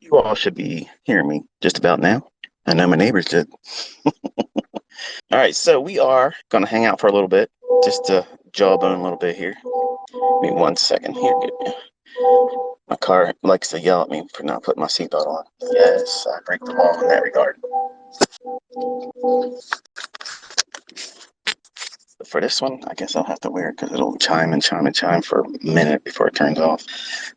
You all should be hearing me just about now. I know my neighbors did. All right, so we are going to hang out for a little bit, just to jawbone a little bit here. Give me 1 second here. My car likes to yell at me for not putting my seatbelt on. Yes, I break the law in that regard. For this one, I guess I'll have to wear it because it'll chime and chime and chime for a minute before it turns off.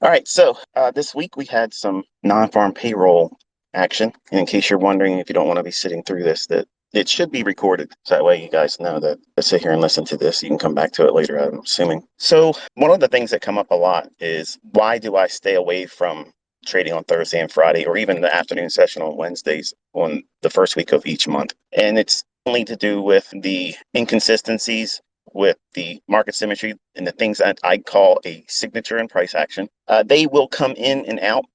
All right, so this week we had some non-farm payroll action. And in case you're wondering, if you don't want to be sitting through this, that it should be recorded. So that way you guys know that to sit here and listen to this. You can come back to it later, I'm assuming. So one of the things that come up a lot is, why do I stay away from trading on Thursday and Friday, or even the afternoon session on Wednesdays on the first week of each month? And it's only to do with the inconsistencies with the market symmetry and the things that I call a signature and price action. They will come in and out.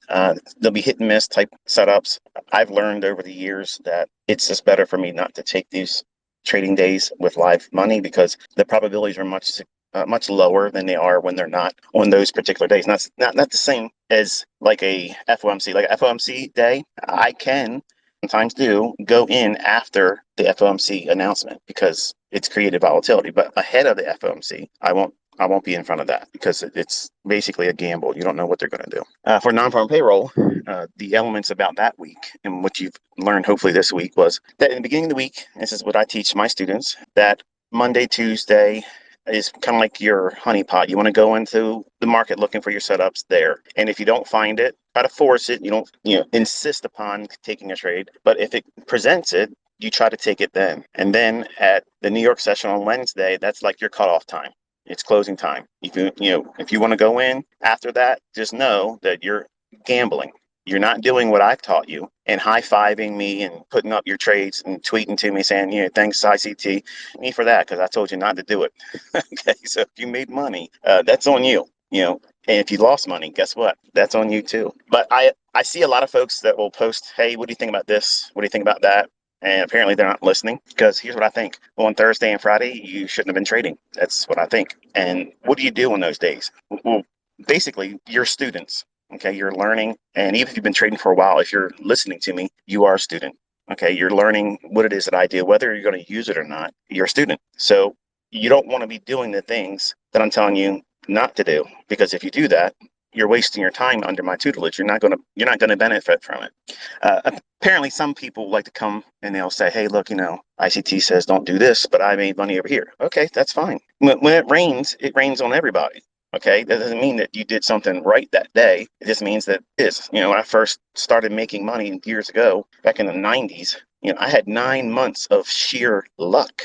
They'll be hit and miss type setups. I've learned over the years that it's just better for me not to take these trading days with live money, because the probabilities are much lower than they are when they're not on those particular days. Not the same as like a FOMC. Like a FOMC day, I can sometimes do go in after the FOMC announcement because it's created volatility. But ahead of the FOMC, I won't be in front of that because it's basically a gamble. You don't know what they're going to do. For non-farm payroll, the elements about that week and what you've learned hopefully this week was that in the beginning of the week, this is what I teach my students, that Monday, Tuesday is kind of like your honeypot. You want to go into the market looking for your setups there. And if you don't find it, try to force it. You don't, insist upon taking a trade. But if it presents it, you try to take it then. And then at the New York session on Wednesday, that's like your cutoff time. It's closing time. If you want to go in after that, just know that you're gambling. You're not doing what I've taught you and high-fiving me and putting up your trades and tweeting to me saying, thanks ICT, me for that, because I told you not to do it. Okay, so if you made money, that's on you. And if you lost money, guess what? That's on you too. But I see a lot of folks that will post, hey, what do you think about this? What do you think about that? And apparently they're not listening, because here's what I think. On Thursday and Friday, you shouldn't have been trading. That's what I think. And what do you do on those days? Well, basically, you're students. Okay, you're learning. And even if you've been trading for a while, if you're listening to me, you are a student. Okay, you're learning what it is that I do, whether you're going to use it or not. You're a student. So you don't want to be doing the things that I'm telling you not to do, because if you do that, you're wasting your time under my tutelage. You're not going to benefit from it. Apparently, some people like to come and they'll say, "Hey, look, ICT says don't do this, but I made money over here." Okay, that's fine. When it rains on everybody. Okay, that doesn't mean that you did something right that day. It just means that it is. When I first started making money years ago, back in the '90s, I had 9 months of sheer luck,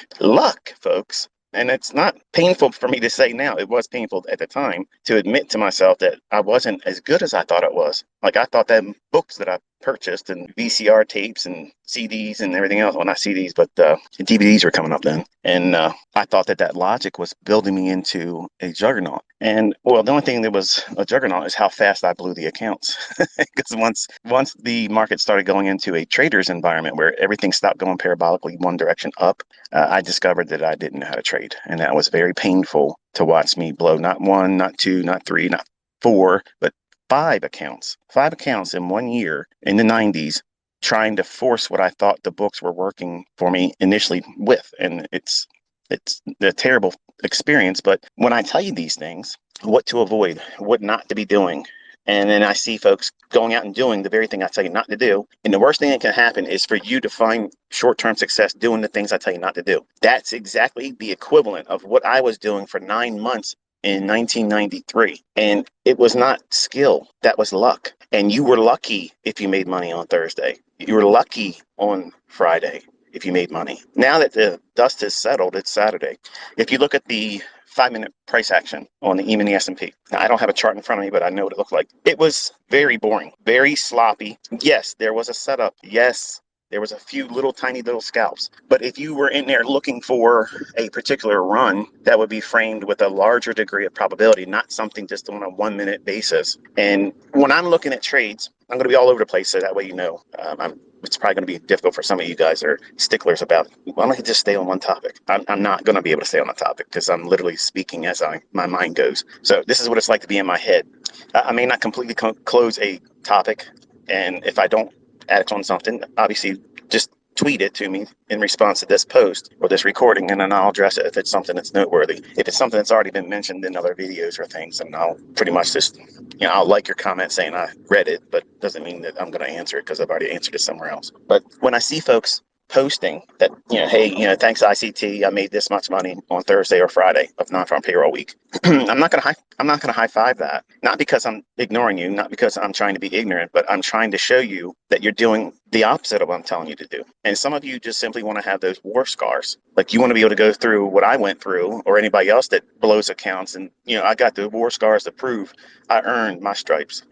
folks. And it's not painful for me to say now. It was painful at the time to admit to myself that I wasn't as good as I thought it was. Like, I thought that books that I purchased and VCR tapes and CDs and everything else, well, not CDs, but DVDs were coming up then. And I thought that logic was building me into a juggernaut. And well, the only thing that was a juggernaut is how fast I blew the accounts. Because once the market started going into a trader's environment where everything stopped going parabolically one direction up, I discovered that I didn't know how to trade. And that was very painful to watch me blow not one, not two, not three, not four, but five accounts in 1 year in the '90s, trying to force what I thought the books were working for me initially with. And it's a terrible experience. But when I tell you these things, what to avoid, what not to be doing, and then I see folks going out and doing the very thing I tell you not to do. And the worst thing that can happen is for you to find short-term success doing the things I tell you not to do. That's exactly the equivalent of what I was doing for 9 months in 1993. And it was not skill, that was luck. And you were lucky if you made money on Thursday. You were lucky on Friday if you made money. Now that the dust has settled, it's Saturday. If you look at the 5-minute price action on the E-mini S&P. Now, I don't have a chart in front of me, but I know what it looked like. It was very boring, very sloppy. Yes, there was a setup. Yes, there was a few tiny little scalps. But if you were in there looking for a particular run, that would be framed with a larger degree of probability, not something just on a 1-minute basis. And when I'm looking at trades, I'm going to be all over the place, so that way it's probably going to be difficult for some of you guys that are sticklers about, why don't you just stay on one topic? I'm not going to be able to stay on a topic because I'm literally speaking as my mind goes. So this is what it's like to be in my head. I may not completely close a topic And if I don't act on something, obviously just tweet it to me in response to this post or this recording, and then I'll address it if it's something that's noteworthy. If it's something that's already been mentioned in other videos or things, then I'll pretty much just, I'll like your comment saying I read it, but doesn't mean that I'm going to answer it because I've already answered it somewhere else. But when I see folks posting that, hey, thanks ICT, I made this much money on Thursday or Friday of non-farm payroll week. I'm not gonna high five that. Not because I'm ignoring you, not because I'm trying to be ignorant, but I'm trying to show you that you're doing the opposite of what I'm telling you to do. And some of you just simply want to have those war scars. Like you want to be able to go through what I went through, or anybody else that blows accounts, and I got the war scars to prove I earned my stripes.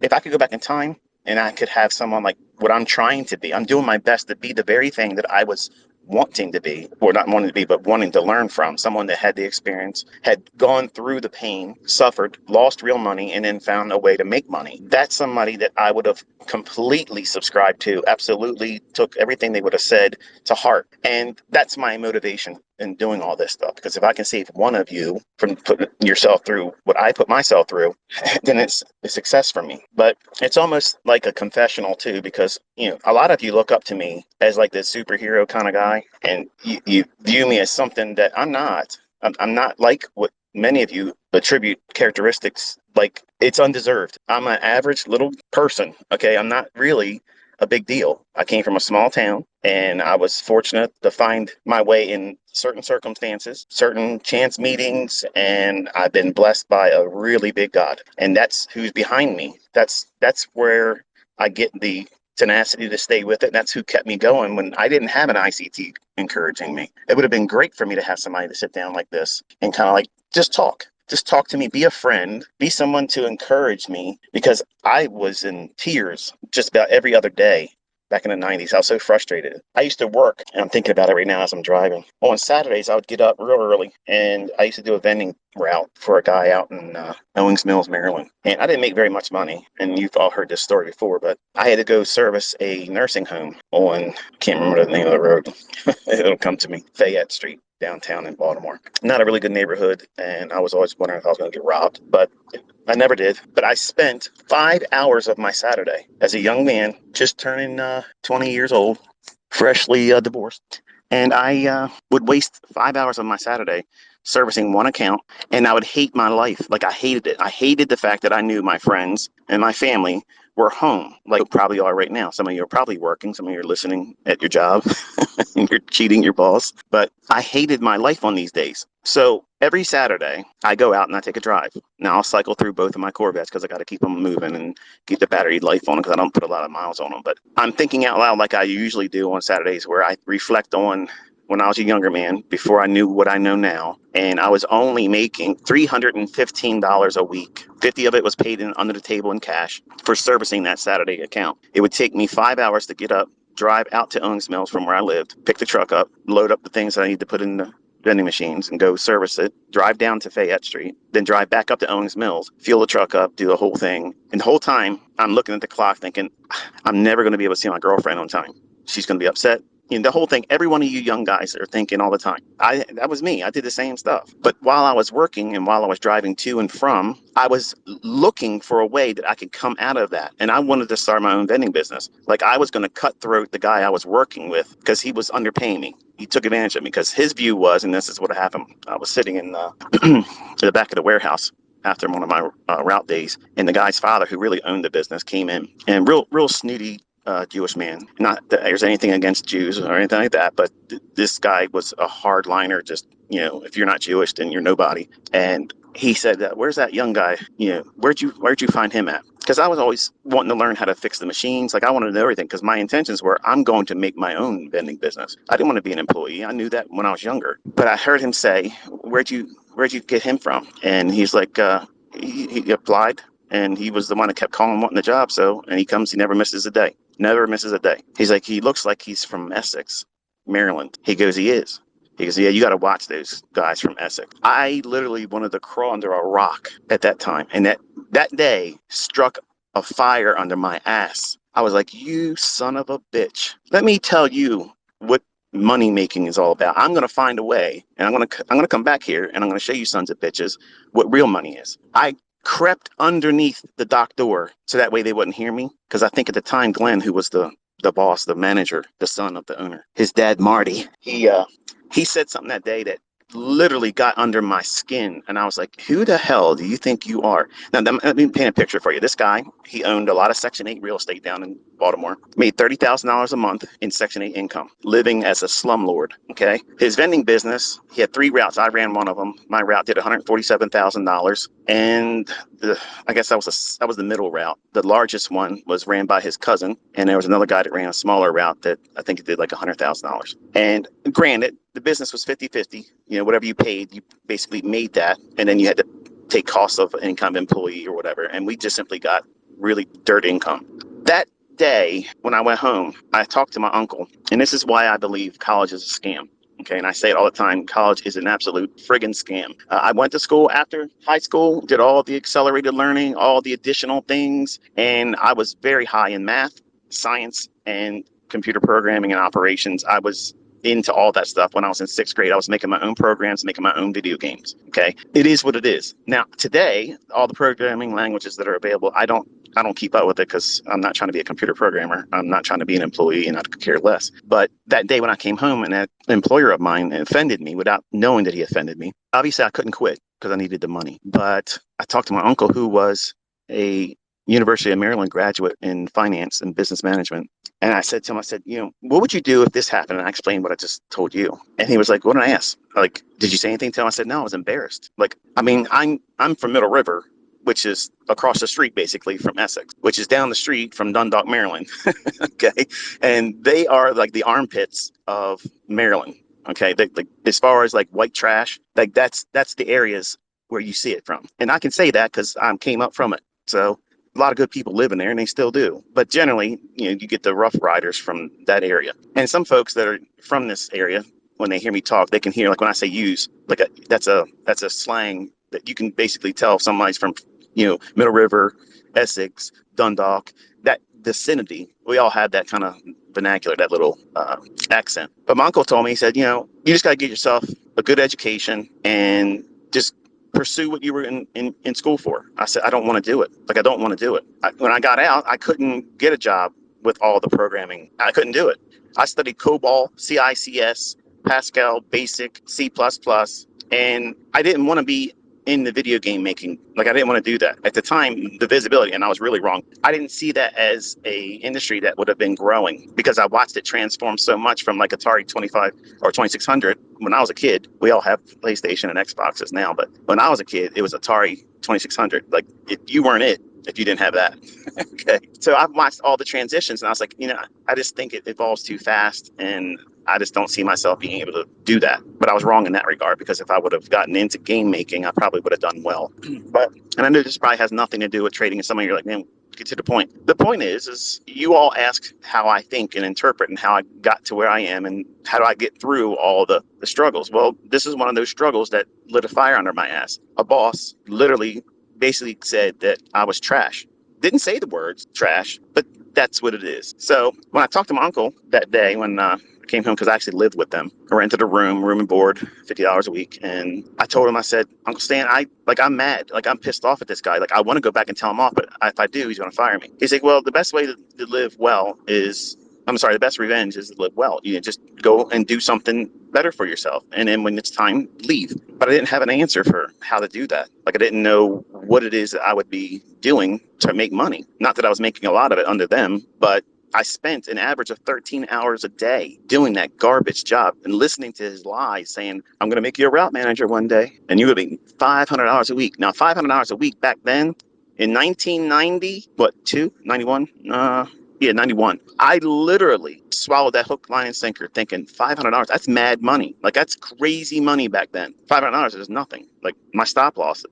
If I could go back in time and I could have someone like what I'm trying to be, I'm doing my best to be the very thing that I was wanting to be, or not wanting to be, but wanting to learn from, someone that had the experience, had gone through the pain, suffered, lost real money, and then found a way to make money. That's somebody that I would have completely subscribed to, absolutely took everything they would have said to heart. And that's my motivation in doing all this stuff, because if I can save one of you from putting yourself through what I put myself through, then it's a success for me. But it's almost like a confessional too, because a lot of you look up to me as like this superhero kind of guy, and you view me as something that I'm not. I'm not like what many of you attribute characteristics, like it's undeserved. I'm an average little person. Okay, I'm not really a big deal. I came from a small town, and I was fortunate to find my way in certain circumstances, certain chance meetings, and I've been blessed by a really big God. And that's who's behind me. That's where I get the tenacity to stay with it. That's who kept me going when I didn't have an ICT encouraging me. It would have been great for me to have somebody to sit down like this and kind of like just talk. Just talk to me, be a friend, be someone to encourage me, because I was in tears just about every other day back in the 90s. I was so frustrated. I used to work, and I'm thinking about it right now as I'm driving. On Saturdays, I would get up real early, and I used to do a vending route for a guy out in Owings Mills, Maryland. And I didn't make very much money, and you've all heard this story before, but I had to go service a nursing home on, can't remember the name of the road. It'll come to me, Fayette Street, downtown in Baltimore. Not a really good neighborhood, and I was always wondering if I was going to get robbed, but I never did. But I spent 5 hours of my Saturday as a young man, just turning 20 years old, freshly divorced. And I would waste 5 hours of my Saturday servicing one account, and I would hate my life. Like I hated it. I hated the fact that I knew my friends and my family were home, like probably are right now. Some of you are probably working, some of you are listening at your job, and you're cheating your boss. But I hated my life on these days. So every Saturday, I go out and I take a drive. Now I'll cycle through both of my Corvettes because I got to keep them moving and keep the battery life on them because I don't put a lot of miles on them. But I'm thinking out loud like I usually do on Saturdays, where I reflect on when I was a younger man, before I knew what I know now, and I was only making $315 a week. 50 of it was paid in under the table in cash for servicing that Saturday account. It would take me 5 hours to get up, drive out to Owings Mills from where I lived, pick the truck up, load up the things I need to put in the vending machines and go service it, drive down to Fayette Street, then drive back up to Owings Mills, fuel the truck up, do the whole thing. And the whole time I'm looking at the clock thinking, I'm never going to be able to see my girlfriend on time. She's going to be upset. The whole thing, every one of you young guys are thinking all the time. That was me. I did the same stuff. But while I was working and while I was driving to and from, I was looking for a way that I could come out of that. And I wanted to start my own vending business. Like I was going to cutthroat the guy I was working with because he was underpaying me. He took advantage of me because his view was, and this is what happened. I was sitting in the back of the warehouse after one of my route days, and the guy's father, who really owned the business, came in, and real snooty Jewish man. Not that there's anything against Jews or anything like that, but this guy was a hardliner. Just if you're not Jewish, then you're nobody. And he said, "Where's that young guy? Where'd you find him at?" Because I was always wanting to learn how to fix the machines. Like I wanted to know everything because my intentions were I'm going to make my own vending business. I didn't want to be an employee. I knew that when I was younger. But I heard him say, "Where'd you get him from?" And he's like, he applied. And he was the one that kept calling wanting the job. So, and he never misses a day. Never misses a day. He's like, he looks like he's from Essex, Maryland. He goes, he is. He goes, yeah, you got to watch those guys from Essex. I literally wanted to crawl under a rock at that time. And that day struck a fire under my ass. I was like, you son of a bitch. Let me tell you what money making is all about. I'm going to find a way, and I'm going to come back here, and I'm going to show you sons of bitches what real money is. I crept underneath the dock door so that way they wouldn't hear me. Because I think at the time, Glenn, who was the boss, the manager, the son of the owner, his dad Marty, he said something that day that literally got under my skin, and I was like, who the hell do you think you are? Now let me paint a picture for you. This guy, he owned a lot of Section 8 real estate down in Baltimore, made $30,000 a month in Section 8 income, living as a slumlord. Okay, his vending business, he had 3 routes. I ran one of them. My route did $147,000, and I guess that was the middle route. The largest one was ran by his cousin, and there was another guy that ran a smaller route that I think it did like $100,000. And granted, the business was 50-50. Whatever you paid, you basically made that, and then you had to take costs of any kind of employee or whatever. And we just simply got really dirt income. That day when I went home, I talked to my uncle, and this is why I believe college is a scam. Okay, and I say it all the time, college is an absolute friggin' scam. I went to school after high school, did all the accelerated learning, all the additional things, and I was very high in math, science, and computer programming and operations. I was into all that stuff. When I was in 6th grade, I was making my own programs, making my own video games. Okay, it is what it is. Now today, all the programming languages that are available, I don't keep up with it because I'm not trying to be a computer programmer. I'm not trying to be an employee, and I could care less. But that day when I came home and that employer of mine offended me without knowing that he offended me, obviously I couldn't quit because I needed the money. But I talked to my uncle, who was a University of Maryland graduate in finance and business management. And I said to him, I said, what would you do if this happened? And I explained what I just told you. And he was like, what did I ask? Like, did you say anything to him? I said, no, I was embarrassed. Like, I mean, I'm from Middle River, which is across the street, basically, from Essex, which is down the street from Dundalk, Maryland. Okay. And they are like the armpits of Maryland. Okay. Like, as far as like white trash, like that's the areas where you see it from. And I can say that because I came up from it. So a lot of good people live in there, and they still do. But generally, you get the rough riders from that area. And some folks that are from this area, when they hear me talk, they can hear, like when I say use, like that's a slang that you can basically tell if somebody's from, Middle River, Essex, Dundalk, that vicinity. We all have that kind of vernacular, that little accent. But my uncle told me, he said, you just got to get yourself a good education and just pursue what you were in school for. I said, I don't want to do it. Like, I don't want to do it. When I got out, I couldn't get a job with all the programming. I couldn't do it. I studied COBOL, CICS, Pascal, Basic, C++, and I didn't want to be in the video game making. Like, I didn't want to do that. At the time, the visibility, and I was really wrong, I didn't see that as a industry that would have been growing, because I watched it transform so much from like Atari 25 or 2600. When I was a kid, we all have PlayStation and Xboxes now, but when I was a kid, it was Atari 2600. Like, you weren't it if you didn't have that. Okay. So I've watched all the transitions, and I was like, I just think it evolves too fast, and I just don't see myself being able to do that. But I was wrong in that regard, because if I would have gotten into game making, I probably would have done well. And I know this probably has nothing to do with trading. And some of you are like, man, get to the point. The point is you all ask how I think and interpret and how I got to where I am and how do I get through all the struggles. Well, this is one of those struggles that lit a fire under my ass. A boss literally basically said that I was trash. Didn't say the words trash, but that's what it is. So when I talked to my uncle that day when I came home, because I actually lived with them, I rented a room and board, $50 a week. And I told him, I said, Uncle Stan, I'm mad. Like, I'm pissed off at this guy. Like, I want to go back and tell him off, but if I do, he's going to fire me. He's like, well, the best way to live well is, the best revenge is to live well. You just go and do something better for yourself. And then when it's time, leave. But I didn't have an answer for how to do that. Like, I didn't know what it is that I would be doing to make money. Not that I was making a lot of it under them, but I spent an average of 13 hours a day doing that garbage job and listening to his lies, saying, I'm going to make you a route manager one day, and you're going to be $500 a week. Now, $500 a week back then, in 1990, 91? 91. I literally swallowed that hook, line, and sinker thinking $500, that's mad money. Like, that's crazy money back then. $500 is nothing. Like, my stop loss.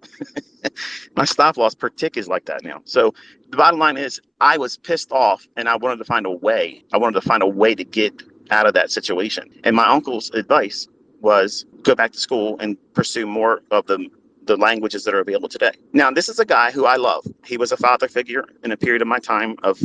My stop loss per tick is like that now. So the bottom line is I was pissed off, and I wanted to find a way. I wanted to find a way to get out of that situation. And my uncle's advice was go back to school and pursue more of the languages that are available today. Now, this is a guy who I love. He was a father figure in a period of my time of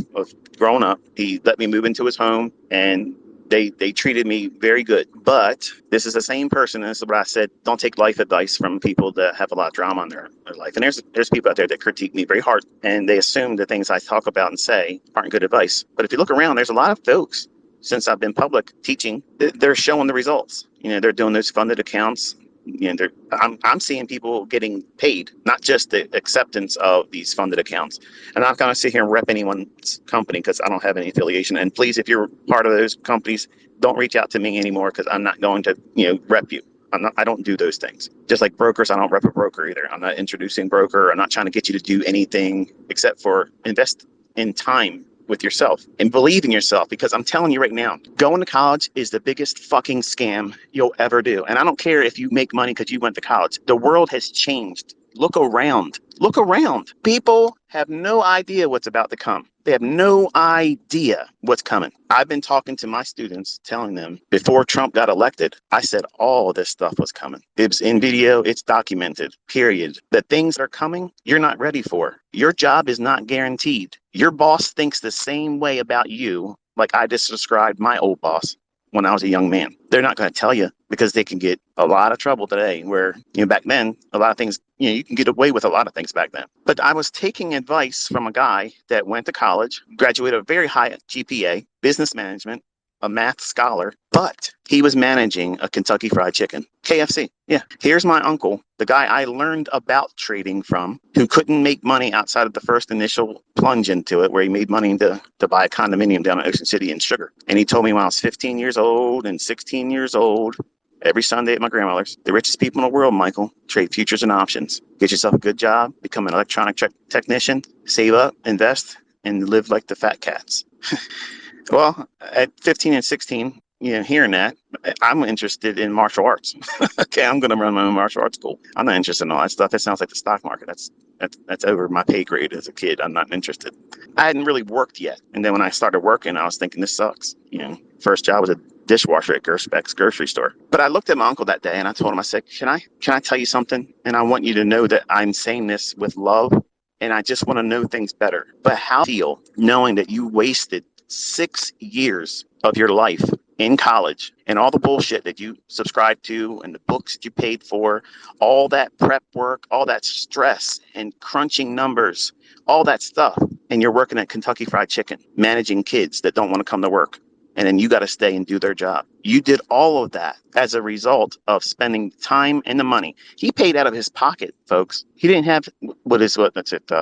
growing up. He let me move into his home, and They treated me very good. But this is the same person, and this is what I said, don't take life advice from people that have a lot of drama in their life. And there's people out there that critique me very hard, and they assume the things I talk about and say aren't good advice. But if you look around, there's a lot of folks since I've been public teaching, they're showing the results. They're doing those funded accounts. I'm seeing people getting paid, not just the acceptance of these funded accounts. And I'm not going to sit here and rep anyone's company because I don't have any affiliation. And please, if you're part of those companies, don't reach out to me anymore because I'm not going to, rep you. I don't do those things. Just like brokers, I don't rep a broker either. I'm not introducing broker. I'm not trying to get you to do anything except for invest in time with yourself and believe in yourself, because I'm telling you right now, going to college is the biggest fucking scam you'll ever do. And I don't care if you make money because you went to college. The world has changed. Look around. Look around. People have no idea what's about to come. They have no idea what's coming. I've been talking to my students, telling them before Trump got elected, I said all this stuff was coming. It's in video, it's documented, period. The things that are coming, you're not ready for. Your job is not guaranteed. Your boss thinks the same way about you, like I just described my old boss when I was a young man. They're not going to tell you because they can get a lot of trouble today, where, back then, a lot of things, you can get away with a lot of things back then. But I was taking advice from a guy that went to college, graduated a very high GPA, business management, a math scholar, but he was managing a Kentucky Fried Chicken, KFC. Yeah. Here's my uncle, the guy I learned about trading from, who couldn't make money outside of the first initial plunge into it, where he made money to buy a condominium down in Ocean City in Sugar. And he told me when I was 15 years old and 16 years old, every Sunday at my grandmother's, the richest people in the world, Michael, trade futures and options. Get yourself a good job, become an electronic technician, save up, invest, and live like the fat cats. Well, at 15 and 16, hearing that, I'm interested in martial arts. Okay, I'm going to run my own martial arts school. I'm not interested in all that stuff. It sounds like the stock market. That's over my pay grade as a kid. I'm not interested. I hadn't really worked yet. And then when I started working, I was thinking, this sucks. First job was a dishwasher at Gerspec's grocery store. But I looked at my uncle that day and I told him, I said, can I tell you something? And I want you to know that I'm saying this with love, and I just want to know things better. But how do you feel knowing that you wasted 6 years of your life in college and all the bullshit that you subscribed to and the books that you paid for, all that prep work, all that stress and crunching numbers, all that stuff, and you're working at Kentucky Fried Chicken, managing kids that don't want to come to work, and then you got to stay and do their job. You did all of that as a result of spending time and the money. He paid out of his pocket, folks. He didn't have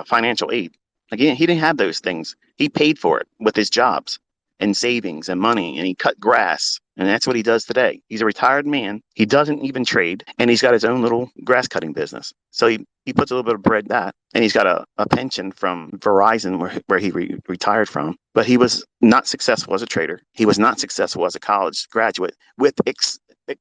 financial aid. Again, he didn't have those things. He paid for it with his jobs and savings and money, and he cut grass. And that's what he does today. He's a retired man. He doesn't even trade, and he's got his own little grass cutting business. So he puts a little bit of bread in that, and he's got a pension from Verizon where he retired from. But he was not successful as a trader. He was not successful as a college graduate with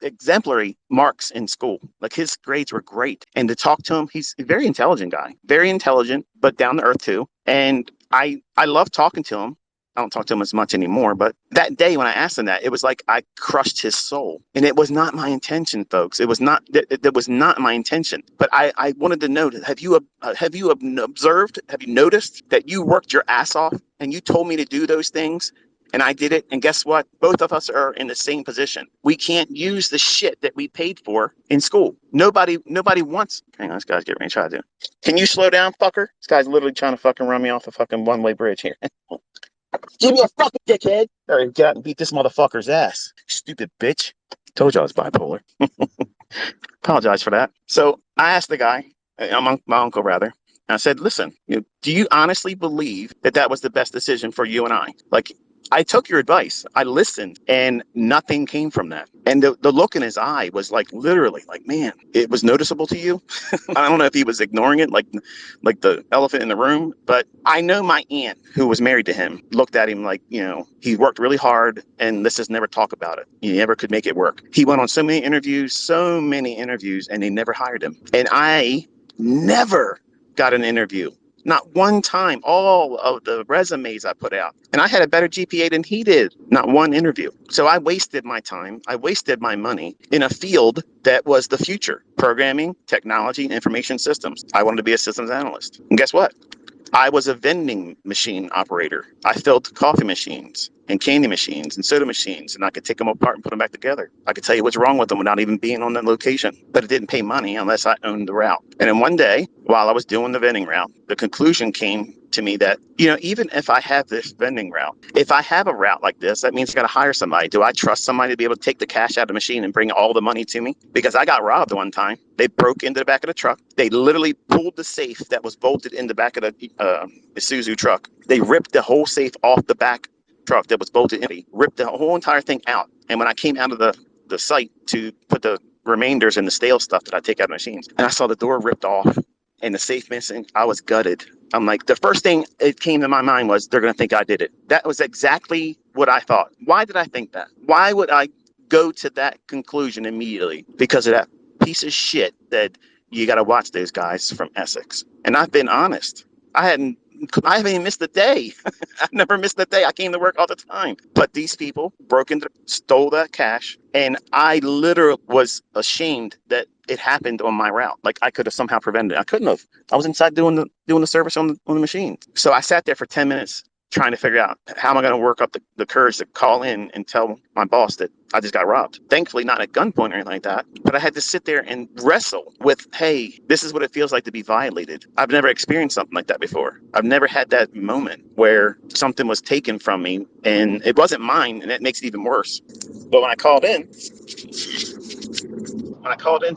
exemplary marks in school. Like, his grades were great. And to talk to him, he's a very intelligent guy, very intelligent, but down to earth too. And I love talking to him. I don't talk to him as much anymore, but that day when I asked him that, it was like I crushed his soul. And it was not my intention, folks. It was not, that was not my intention. But I wanted to know, have you observed, have you noticed that you worked your ass off and you told me to do those things? And I did it. And guess what? Both of us are in the same position. We can't use the shit that we paid for in school. Nobody wants. Hang on, this guy's getting ready to try to do. Can you slow down, fucker? This guy's literally trying to fucking run me off a fucking one-way bridge here. Give me a fucking dickhead. All right, get out and beat this motherfucker's ass. Stupid bitch. Told you I was bipolar. Apologize for that. So I asked the guy, my uncle rather, and I said, listen, do you honestly believe that was the best decision for you and I? Like, I took your advice. I listened, and nothing came from that. And the look in his eye was like, literally, like, man, it was noticeable to you. I don't know if he was ignoring it, like the elephant in the room. But I know my aunt, who was married to him, looked at him like, he worked really hard, and let's just never talk about it. He never could make it work. He went on so many interviews, and they never hired him. And I never got an interview. Not one time. All of the resumes I put out. And I had a better GPA than he did. Not one interview. So I wasted my time. I wasted my money in a field that was the future. Programming, technology, information systems. I wanted to be a systems analyst. And guess what? I was a vending machine operator. I filled coffee machines. and candy machines and soda machines, and I could take them apart and put them back together. I could tell you what's wrong with them without even being on the location, but it didn't pay money unless I owned the route. And then one day, while I was doing the vending route, the conclusion came to me that, even if I have this vending route, if I have a route like this, that means I got to hire somebody. Do I trust somebody to be able to take the cash out of the machine and bring all the money to me? Because I got robbed one time. They broke into the back of the truck. They literally pulled the safe that was bolted in the back of the Isuzu truck. They ripped the whole safe off the back truck that was bolted in, ripped the whole entire thing out. And when I came out of the site to put the remainders and the stale stuff that I take out of machines, and I saw the door ripped off and the safe missing, I was gutted. I'm like, the first thing it came to my mind was they're going to think I did it. That was exactly what I thought. Why did I think that? Why would I go to that conclusion immediately? Because of that piece of shit that you got to watch those guys from Essex. And I've been honest. I haven't even missed a day. I've never missed a day. I came to work all the time. But these people broke into, stole that cash, and I literally was ashamed that it happened on my route. Like I could have somehow prevented it. I couldn't have. I was inside doing the service on the machine. So I sat there for 10 minutes trying to figure out how am I going to work up the courage to call in and tell my boss that I just got robbed. Thankfully, not at gunpoint or anything like that, but I had to sit there and wrestle with, hey, this is what it feels like to be violated. I've never experienced something like that before. I've never had that moment where something was taken from me and it wasn't mine, and it makes it even worse. But when I called in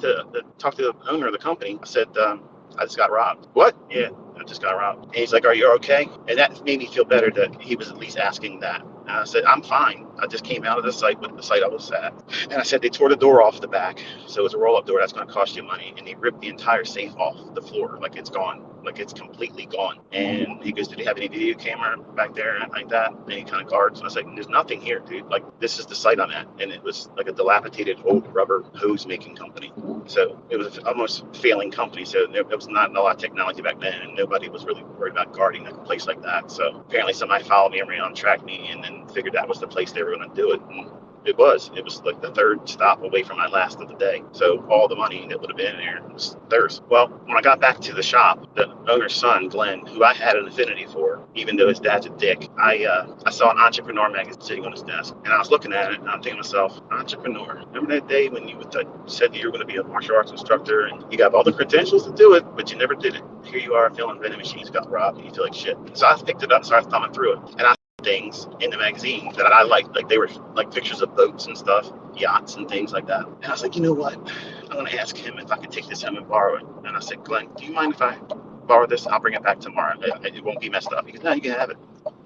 to talk to the owner of the company, I said, I just got robbed. What? Yeah, I just got robbed. And he's like, are you okay? And that made me feel better that he was at least asking that. And I said, I'm fine. I just came out of the site with the site I was at. And I said, they tore the door off the back. So it's a roll-up door that's going to cost you money. And they ripped the entire safe off the floor. Like it's gone. Like it's completely gone. And he goes, did he have any video camera back there and like that? Any kind of guards? And I was like, there's nothing here, dude. Like this is the site I'm at. And it was like a dilapidated old rubber hose making company. So it was almost failing company. So there was not a lot of technology back then, and nobody was really worried about guarding a place like that. So apparently somebody followed me around, tracked me, and then figured that was the place they were going to do it. And it was like the third stop away from my last of the day. So all the money that would have been in there was theirs. Well, when I got back to the shop, the owner's son, Glenn, who I had an affinity for, even though his dad's a dick, I saw an entrepreneur magazine sitting on his desk, and I was looking at it, and I'm thinking to myself, entrepreneur. Remember that day when you said that you were going to be a martial arts instructor, and you got all the credentials to do it, but you never did it. Here you are, feeling vending machines got robbed, and you feel like shit. So I picked it up and started thumbing through it, and I things in the magazine that I liked, like they were like pictures of boats and stuff, yachts and things like that. And I was like, you know what? I'm gonna ask him if I could take this home and borrow it. And I said, Glenn, do you mind if I borrow this? I'll bring it back tomorrow. It won't be messed up. He goes, no, you can have it.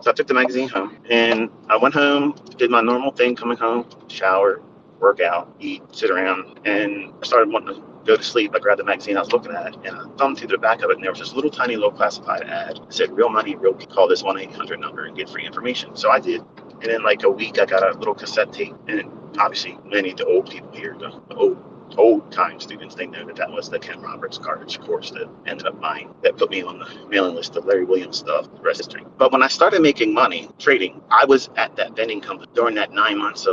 So I took the magazine home, and I went home, did my normal thing, coming home, shower, work out, eat, sit around, and I started wanting to go to sleep. I grabbed the magazine I was looking at, and I thumbed through the back of it, and there was this little tiny little classified ad. It said, real money, real people. Call this 1-800 number and get free information. So I did. And in like a week, I got a little cassette tape. And obviously, many of the old people here, the old time students, they know that was the Ken Roberts cartridge course that ended up buying, that put me on the mailing list of Larry Williams stuff, the rest is history. But when I started making money trading, I was at that vending company during that 9 months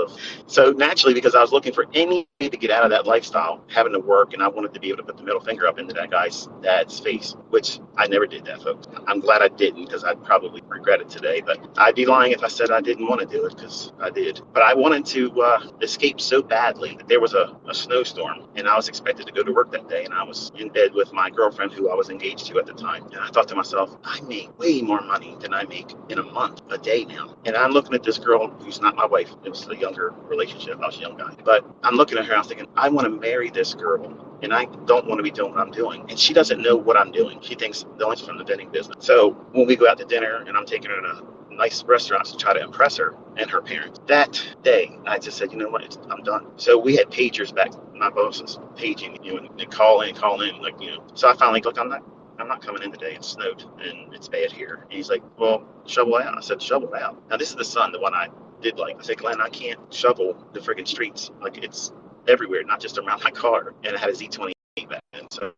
so naturally, because I was looking for any way to get out of that lifestyle, having to work, and I wanted to be able to put the middle finger up into that guy's dad's face, which I never did that, folks. I'm glad I didn't, because I'd probably regret it today, but I'd be lying if I said I didn't want to do it, because I did. But I wanted to escape so badly that there was a snowstorm, and I was expected to go to work that day, and I was in bed with my girlfriend, who I was engaged to at the time, and I thought to myself, I make way more money than I make in a month, a day now. And I'm looking at this girl who's not my wife. It was a younger relationship. I was a young guy, but I'm looking at her, I was thinking, I want to marry this girl, and I don't want to be doing what I'm doing. And she doesn't know what I'm doing. She thinks the only from the vending business. So when we go out to dinner and I'm taking her to nice restaurants to try to impress her and her parents, that day I just said, you know what, I'm done. So we had pagers back. My boss was paging, and call in, like, So I finally, look, I'm not coming in today. It snowed and it's bad here. And he's like, well, shovel out. I said, shovel out. Now this is the son, the one I did like. I said, Glenn, I can't shovel the friggin' streets. Like, it's everywhere, not just around my car. And I had a Z20 back then. So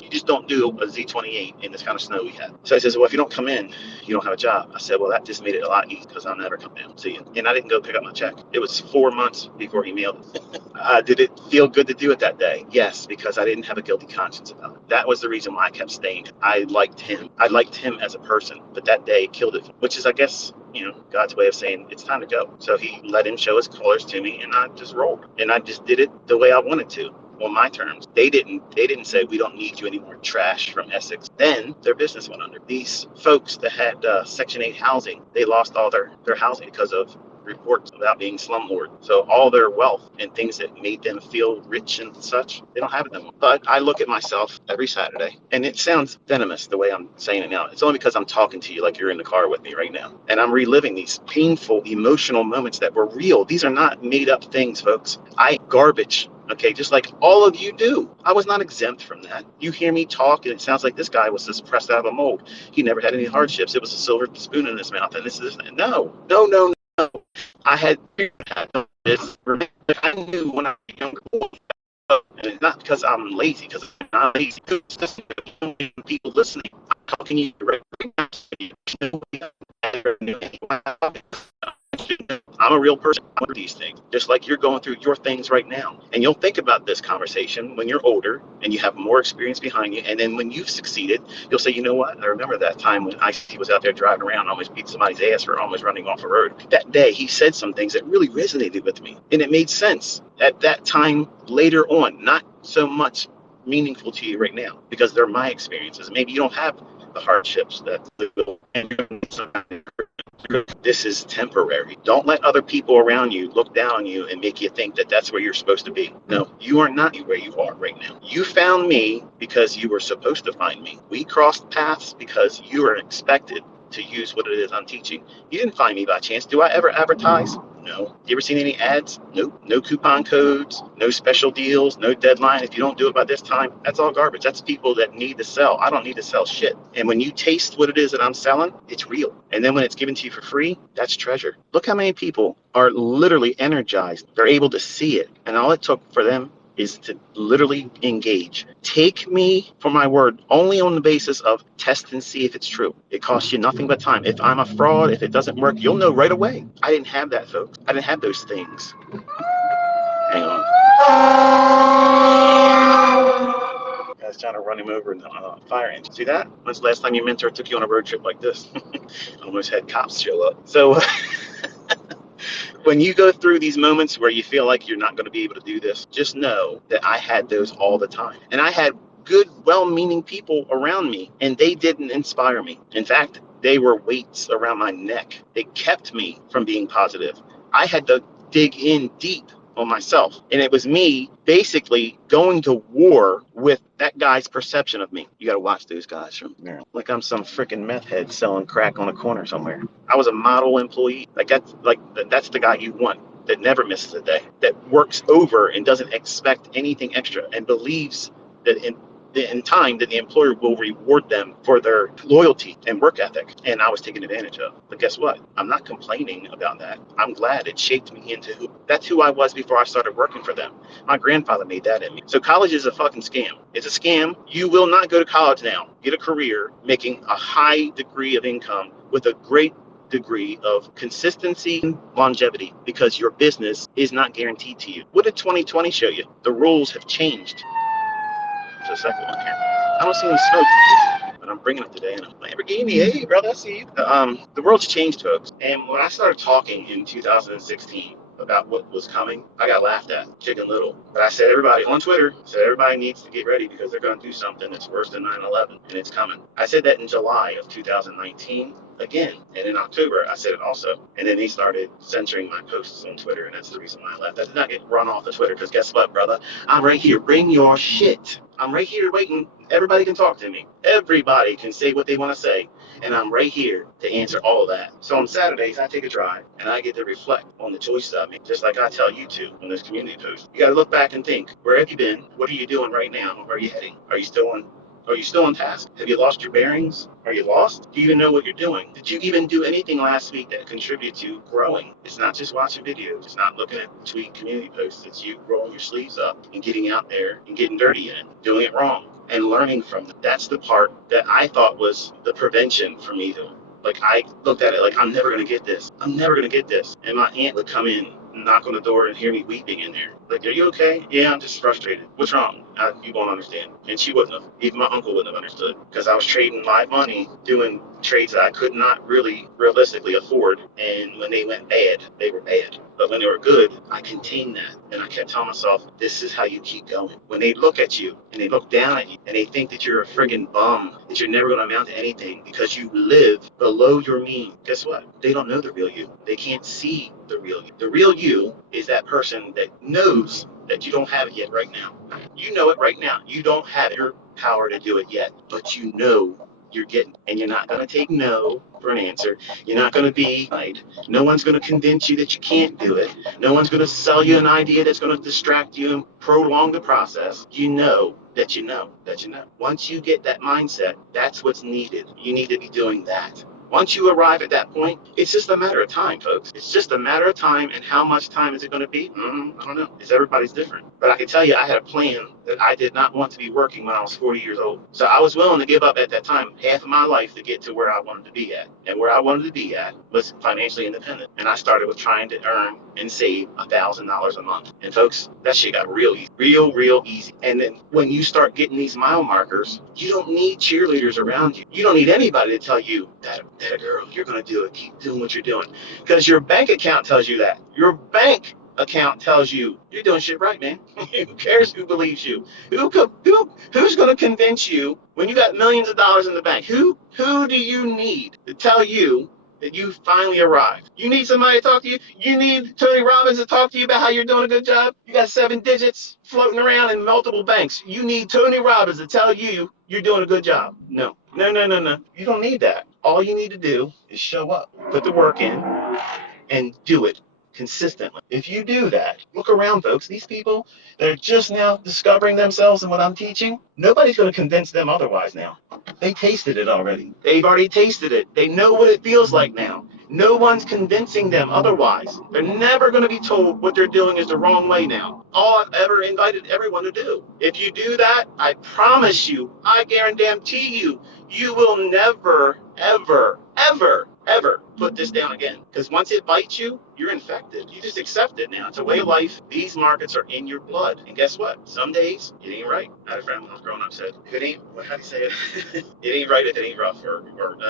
you just don't do a Z28 in this kind of snow we had. So he says, well, if you don't come in, you don't have a job. I said, well, that just made it a lot easier because I'll never come down. See you. And I didn't go pick up my check. It was 4 months before he mailed it. Did it feel good to do it that day? Yes, because I didn't have a guilty conscience about it. That was the reason why I kept staying. I liked him. I liked him as a person, but that day killed it, which is, I guess, God's way of saying it's time to go. So he let him show his colors to me, and I just rolled. And I just did it the way I wanted to, on my terms. They didn't say we don't need you anymore, trash from Essex. Then their business went under. These folks that had Section 8 housing, they lost all their housing because of reports about being slumlord. So all their wealth and things that made them feel rich and such, they don't have it anymore. But I look at myself every Saturday, and it sounds venomous the way I'm saying it now. It's only because I'm talking to you like you're in the car with me right now. And I'm reliving these painful, emotional moments that were real. These are not made up things, folks. I garbage. Okay, just like all of you do. I was not exempt from that. You hear me talk, and it sounds like this guy was just pressed out of a mold. He never had any hardships. It was a silver spoon in his mouth, and this is no, no, no, no. I had this. I knew when I was younger. And it's not because I'm lazy, because I'm not lazy. People listening. How can you recognize me? I'm a real person. I do these things, just like you're going through your things right now. And you'll think about this conversation when you're older and you have more experience behind you. And then when you've succeeded, you'll say, you know what? I remember that time when ICT was out there driving around, almost beat somebody's ass for almost running off a road. That day, he said some things that really resonated with me. And it made sense at that time later on, not so much meaningful to you right now, because they're my experiences. Maybe you don't have the hardships that this is temporary. Don't let other people around you look down on you and make you think that that's where you're supposed to be. No, you are not where you are right now. You found me because you were supposed to find me. We crossed paths because you are expected to use what it is I'm teaching. You didn't find me by chance. Do I ever advertise? No. You ever seen any ads? Nope. No coupon codes, no special deals, no deadline. If you don't do it by this time, that's all garbage. That's people that need to sell. I don't need to sell shit. And when you taste what it is that I'm selling, it's real. And then when it's given to you for free, that's treasure. Look how many people are literally energized. They're able to see it. And all it took for them is to literally engage. Take me for my word only on the basis of test and see if it's true. It costs you nothing but time. If I'm a fraud, if it doesn't work, you'll know right away. I didn't have that, folks. I didn't have those things. Hang on. I was trying to run him over in the fire engine. See that? When's the last time your mentor took you on a road trip like this? Almost had cops show up. So when you go through these moments where you feel like you're not going to be able to do this, just know that I had those all the time. And I had good, well-meaning people around me, and they didn't inspire me. In fact, they were weights around my neck. They kept me from being positive. I had to dig in deep on myself. And it was me basically going to war with that guy's perception of me. You got to watch those guys from there. Like I'm some freaking meth head selling crack on a corner somewhere. I was a model employee. That's the guy you want, that never misses a day, that works over and doesn't expect anything extra and believes that in time that the employer will reward them for their loyalty and work ethic. And I was taken advantage of. But guess what? I'm not complaining about that. I'm glad it shaped me into that's who I was before I started working for them. My grandfather made that in me. So college is a fucking scam. It's a scam. You will not go to college now, get a career, making a high degree of income with a great degree of consistency and longevity, because your business is not guaranteed to you. What did 2020 show you? The rules have changed. There's a second one here. I don't see any smoke, but I'm bringing it today in a Lamborghini. Hey, brother, I see you. The world's changed, folks. And when I started talking in 2016 about what was coming, I got laughed at, Chicken Little. But I said, everybody on Twitter said everybody needs to get ready because they're going to do something that's worse than 9/11, and it's coming. I said that in July of 2019 again, and in October I said it also. And then they started censoring my posts on Twitter, and that's the reason why I left. I did not get run off the Twitter because guess what, brother? I'm right here. Bring your shit. I'm right here waiting. Everybody can talk to me. Everybody can say what they want to say. And I'm right here to answer all of that. So on Saturdays, I take a drive and I get to reflect on the choices I make, just like I tell you to on this community post. You got to look back and think, where have you been? What are you doing right now? Where are you heading? Are you still on Are you still on task? Have you lost your bearings? Are you lost? Do you even know what you're doing? Did you even do anything last week that contributed to growing? It's not just watching videos. It's not looking at tweet community posts. It's you rolling your sleeves up and getting out there and getting dirty in it, doing it wrong and learning from them. That's the part that I thought was the prevention for me to. Like, I looked at it like, I'm never going to get this. I'm never going to get this. And my aunt would come in, knock on the door, and hear me weeping in there. Like, are you okay? Yeah, I'm just frustrated. What's wrong? You won't understand. And she wouldn't have. Even my uncle wouldn't have understood, because I was trading live money, doing trades that I could not really realistically afford. And when they went bad, they were bad. But when they were good, I contained that. And I kept telling myself, this is how you keep going. When they look at you and they look down at you and they think that you're a friggin' bum, that you're never going to amount to anything because you live below your means, guess what? They don't know the real you. They can't see the real you. The real you is that person that knows that you don't have it yet right now. You know it right now. You don't have your power to do it yet, but you know you're getting, and you're not going to take no for an answer. You're not going to be right. No one's going to convince you that you can't do it. No one's going to sell you an idea that's going to distract you and prolong the process. You know that you know that you know. Once you get that mindset, that's what's needed. You need to be doing that. Once you arrive at that point, it's just a matter of time, folks. It's just a matter of time, and how much time is it going to be? I don't know. It's everybody's different. But I can tell you, I had a plan that I did not want to be working when I was 40 years old. So I was willing to give up at that time half of my life to get to where I wanted to be at. And where I wanted to be at was financially independent. And I started with trying to earn and save $1,000 a month. And folks, that shit got real easy, real easy. And then when you start getting these mile markers, you don't need cheerleaders around you. You don't need anybody to tell you that girl, you're gonna do it. Keep doing what you're doing, because your bank account tells you that. Your bank account tells you you're doing shit right, man. Who cares who believes you? Who's going to convince you when you got millions of dollars in the bank? Who do you need to tell you that you finally arrived? You need somebody to talk to you. You need Tony Robbins to talk to you about how you're doing a good job. You got 7 digits floating around in multiple banks. You need Tony Robbins to tell you you're doing a good job. No. No. You don't need that. All you need to do is show up, put the work in, and do it consistently. If you do that, look around, folks. These people that are just now discovering themselves in what I'm teaching, nobody's going to convince them otherwise now. They tasted it already. They've already tasted it. They know what it feels like now. No one's convincing them otherwise. They're never going to be told what they're doing is the wrong way now. All I've ever invited everyone to do. If you do that, I promise you, I guarantee you, you will never, ever put this down again. Because once it bites you, you're infected. You just accept it now. It's a way of life. These markets are in your blood. And guess what? Some days it ain't right. I had a friend when I was growing up said, if it ain't, how do you say it? It ain't right if it ain't rough, or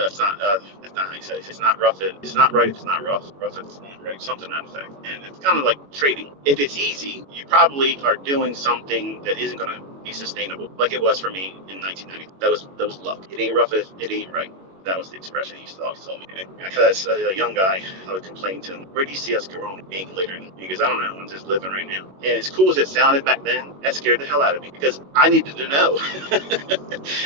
it's not. That's not how you say it. It's not rough. It's not right if it's not rough. Rough if it's not right. Something to that effect. And it's kind of like trading. If it's easy, you probably are doing something that isn't going to be sustainable, like it was for me in 1990. That was luck. It ain't rough if it ain't right. That was the expression he used to always tell me. Because a young guy, I would complain to him, where do you see us growing being later? He goes, I don't know, I'm just living right now. And as cool as it sounded back then, that scared the hell out of me, because I needed to know.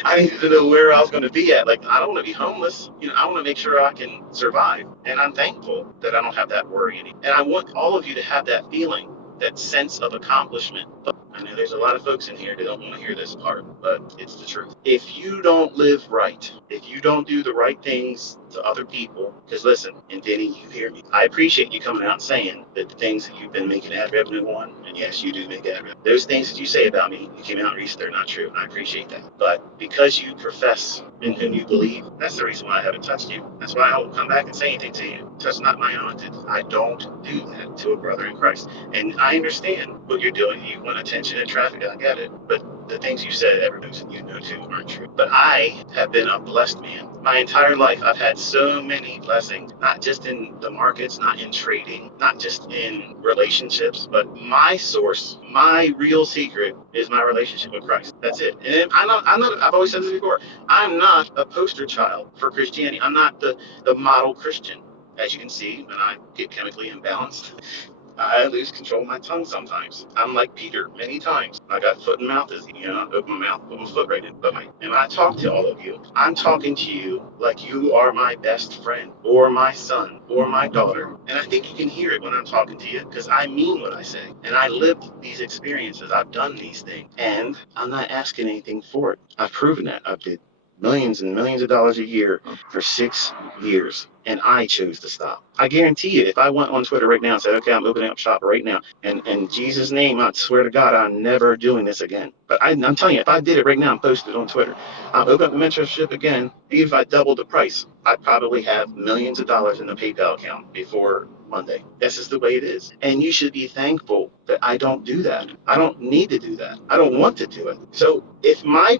I needed to know where I was going to be at. Like, I don't want to be homeless. I want to make sure I can survive. And I'm thankful that I don't have that worry anymore. And I want all of you to have that feeling, that sense of accomplishment. But I know there's a lot of folks in here that don't want to hear this part, but it's the truth. If you don't live right, if you don't do the right things to other people, because listen, and Denny, you hear me, I appreciate you coming out and saying that the things that you've been making ad revenue on, and yes, you do make ad revenue. Those things that you say about me, you came out and reached, they're not true. I appreciate that. But because you profess in whom you believe, that's the reason why I haven't touched you. That's why I won't come back and say anything to you. Touch not my anointed. I don't do that to a brother in Christ. And I understand what you're doing. You want attention and traffic. I get it. But the things you said, everything you know too, aren't true. But I have been a blessed man. My entire life, I've had so many blessings, not just in the markets, not in trading, not just in relationships, but my source, my real secret is my relationship with Christ. That's it. And I've always said this before, I'm not a poster child for Christianity. I'm not the model Christian. As you can see, when I get chemically imbalanced, I lose control of my tongue sometimes. I'm like Peter many times. I got foot and mouth disease. I open my mouth, put my foot right in. And when I talk to all of you, I'm talking to you like you are my best friend or my son or my daughter. And I think you can hear it when I'm talking to you because I mean what I say. And I lived these experiences. I've done these things. And I'm not asking anything for it. I've proven that. I've did millions and millions of dollars a year for 6 years, and I chose to stop. I guarantee you, if I went on Twitter right now and said, okay, I'm opening up shop right now, and in Jesus' name, I swear to God, I'm never doing this again. But I'm telling you, if I did it right now and posted it on Twitter, I'm opening up the mentorship again, even if I doubled the price, I'd probably have millions of dollars in the PayPal account before Monday. This is the way it is. And you should be thankful that I don't do that. I don't need to do that. I don't want to do it. So if my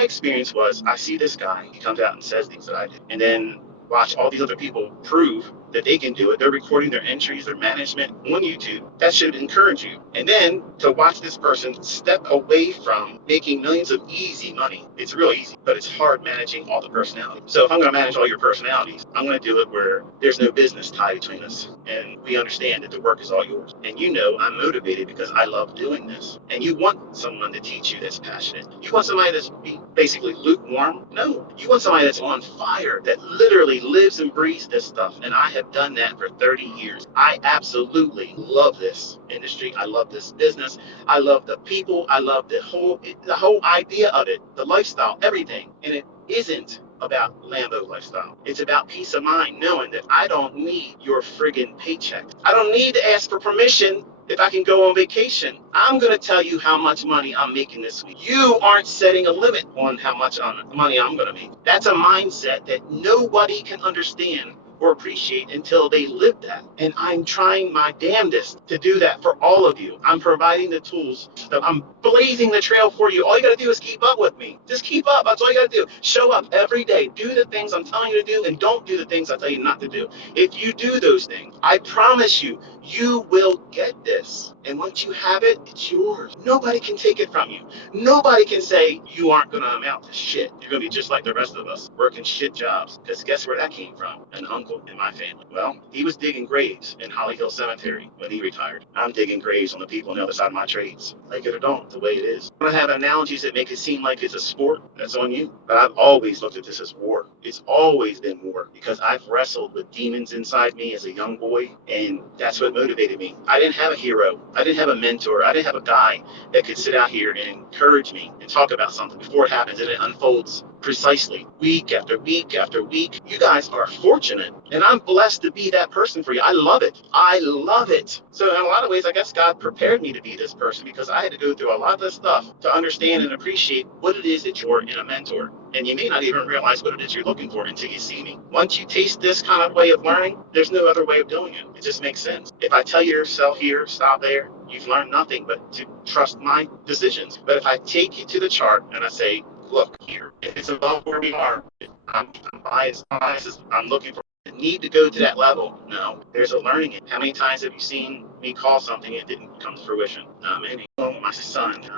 experience was I see this guy, he comes out and says things that I did, and then watch all these other people prove that they can do it. They're recording their entries, their management on YouTube. That should encourage you. And then to watch this person step away from making millions of easy money. It's real easy, but it's hard managing all the personalities. So if I'm going to manage all your personalities, I'm going to do it where there's no business tie between us. And we understand that the work is all yours. And I'm motivated because I love doing this. And you want someone to teach you that's passionate. You want somebody that's basically lukewarm? No. You want somebody that's on fire, that literally lives and breathes this stuff. And I have done that for 30 years. I absolutely love this industry. I love this business. I love the people. I love the whole idea of it, the lifestyle, everything. And it isn't about Lambo lifestyle. It's about peace of mind, knowing that I don't need your friggin' paycheck. I don't need to ask for permission if I can go on vacation. I'm going to tell you how much money I'm making this week. You aren't setting a limit on how much money I'm going to make. That's a mindset that nobody can understand or appreciate until they live that. And I'm trying my damnedest to do that for all of you. I'm providing the tools. I'm blazing the trail for you. All you got to do is keep up with me. Just keep up. That's all you got to do. Show up every day. Do the things I'm telling you to do, and don't do the things I tell you not to do. If you do those things, I promise you, you will get this. And once you have it, it's yours. Nobody can take it from you. Nobody can say you aren't going to amount to shit. You're going to be just like the rest of us, working shit jobs. Because guess where that came from? An uncle in my family. Well, he was digging graves in Holly Hill Cemetery when he retired. I'm digging graves on the people on the other side of my trades. Like it or don't, the way it is. I'm going to have analogies that make it seem like it's a sport. That's on you. But I've always looked at this as war. It's always been war because I've wrestled with demons inside me as a young boy, and that's what motivated me. I didn't have a hero. I didn't have a mentor. I didn't have a guy that could sit out here and encourage me and talk about something before it happens and it unfolds precisely week after week after week. You guys are fortunate, and I'm blessed to be that person for you. I love it. I love it. So in a lot of ways, I guess God prepared me to be this person because I had to go through a lot of this stuff to understand and appreciate what it is that you're in a mentor. And you may not even realize what it is you're looking for until you see me. Once you taste this kind of way of learning, there's no other way of doing it. It just makes sense. If I tell yourself here, stop there, you've learned nothing but to trust my decisions. But if I take you to the chart and I say, look here, if it's above where we are, I'm biased. I'm looking for need to go to that level. No, there's a learning. How many times have you seen me call something and it didn't come to fruition? Not many. My son,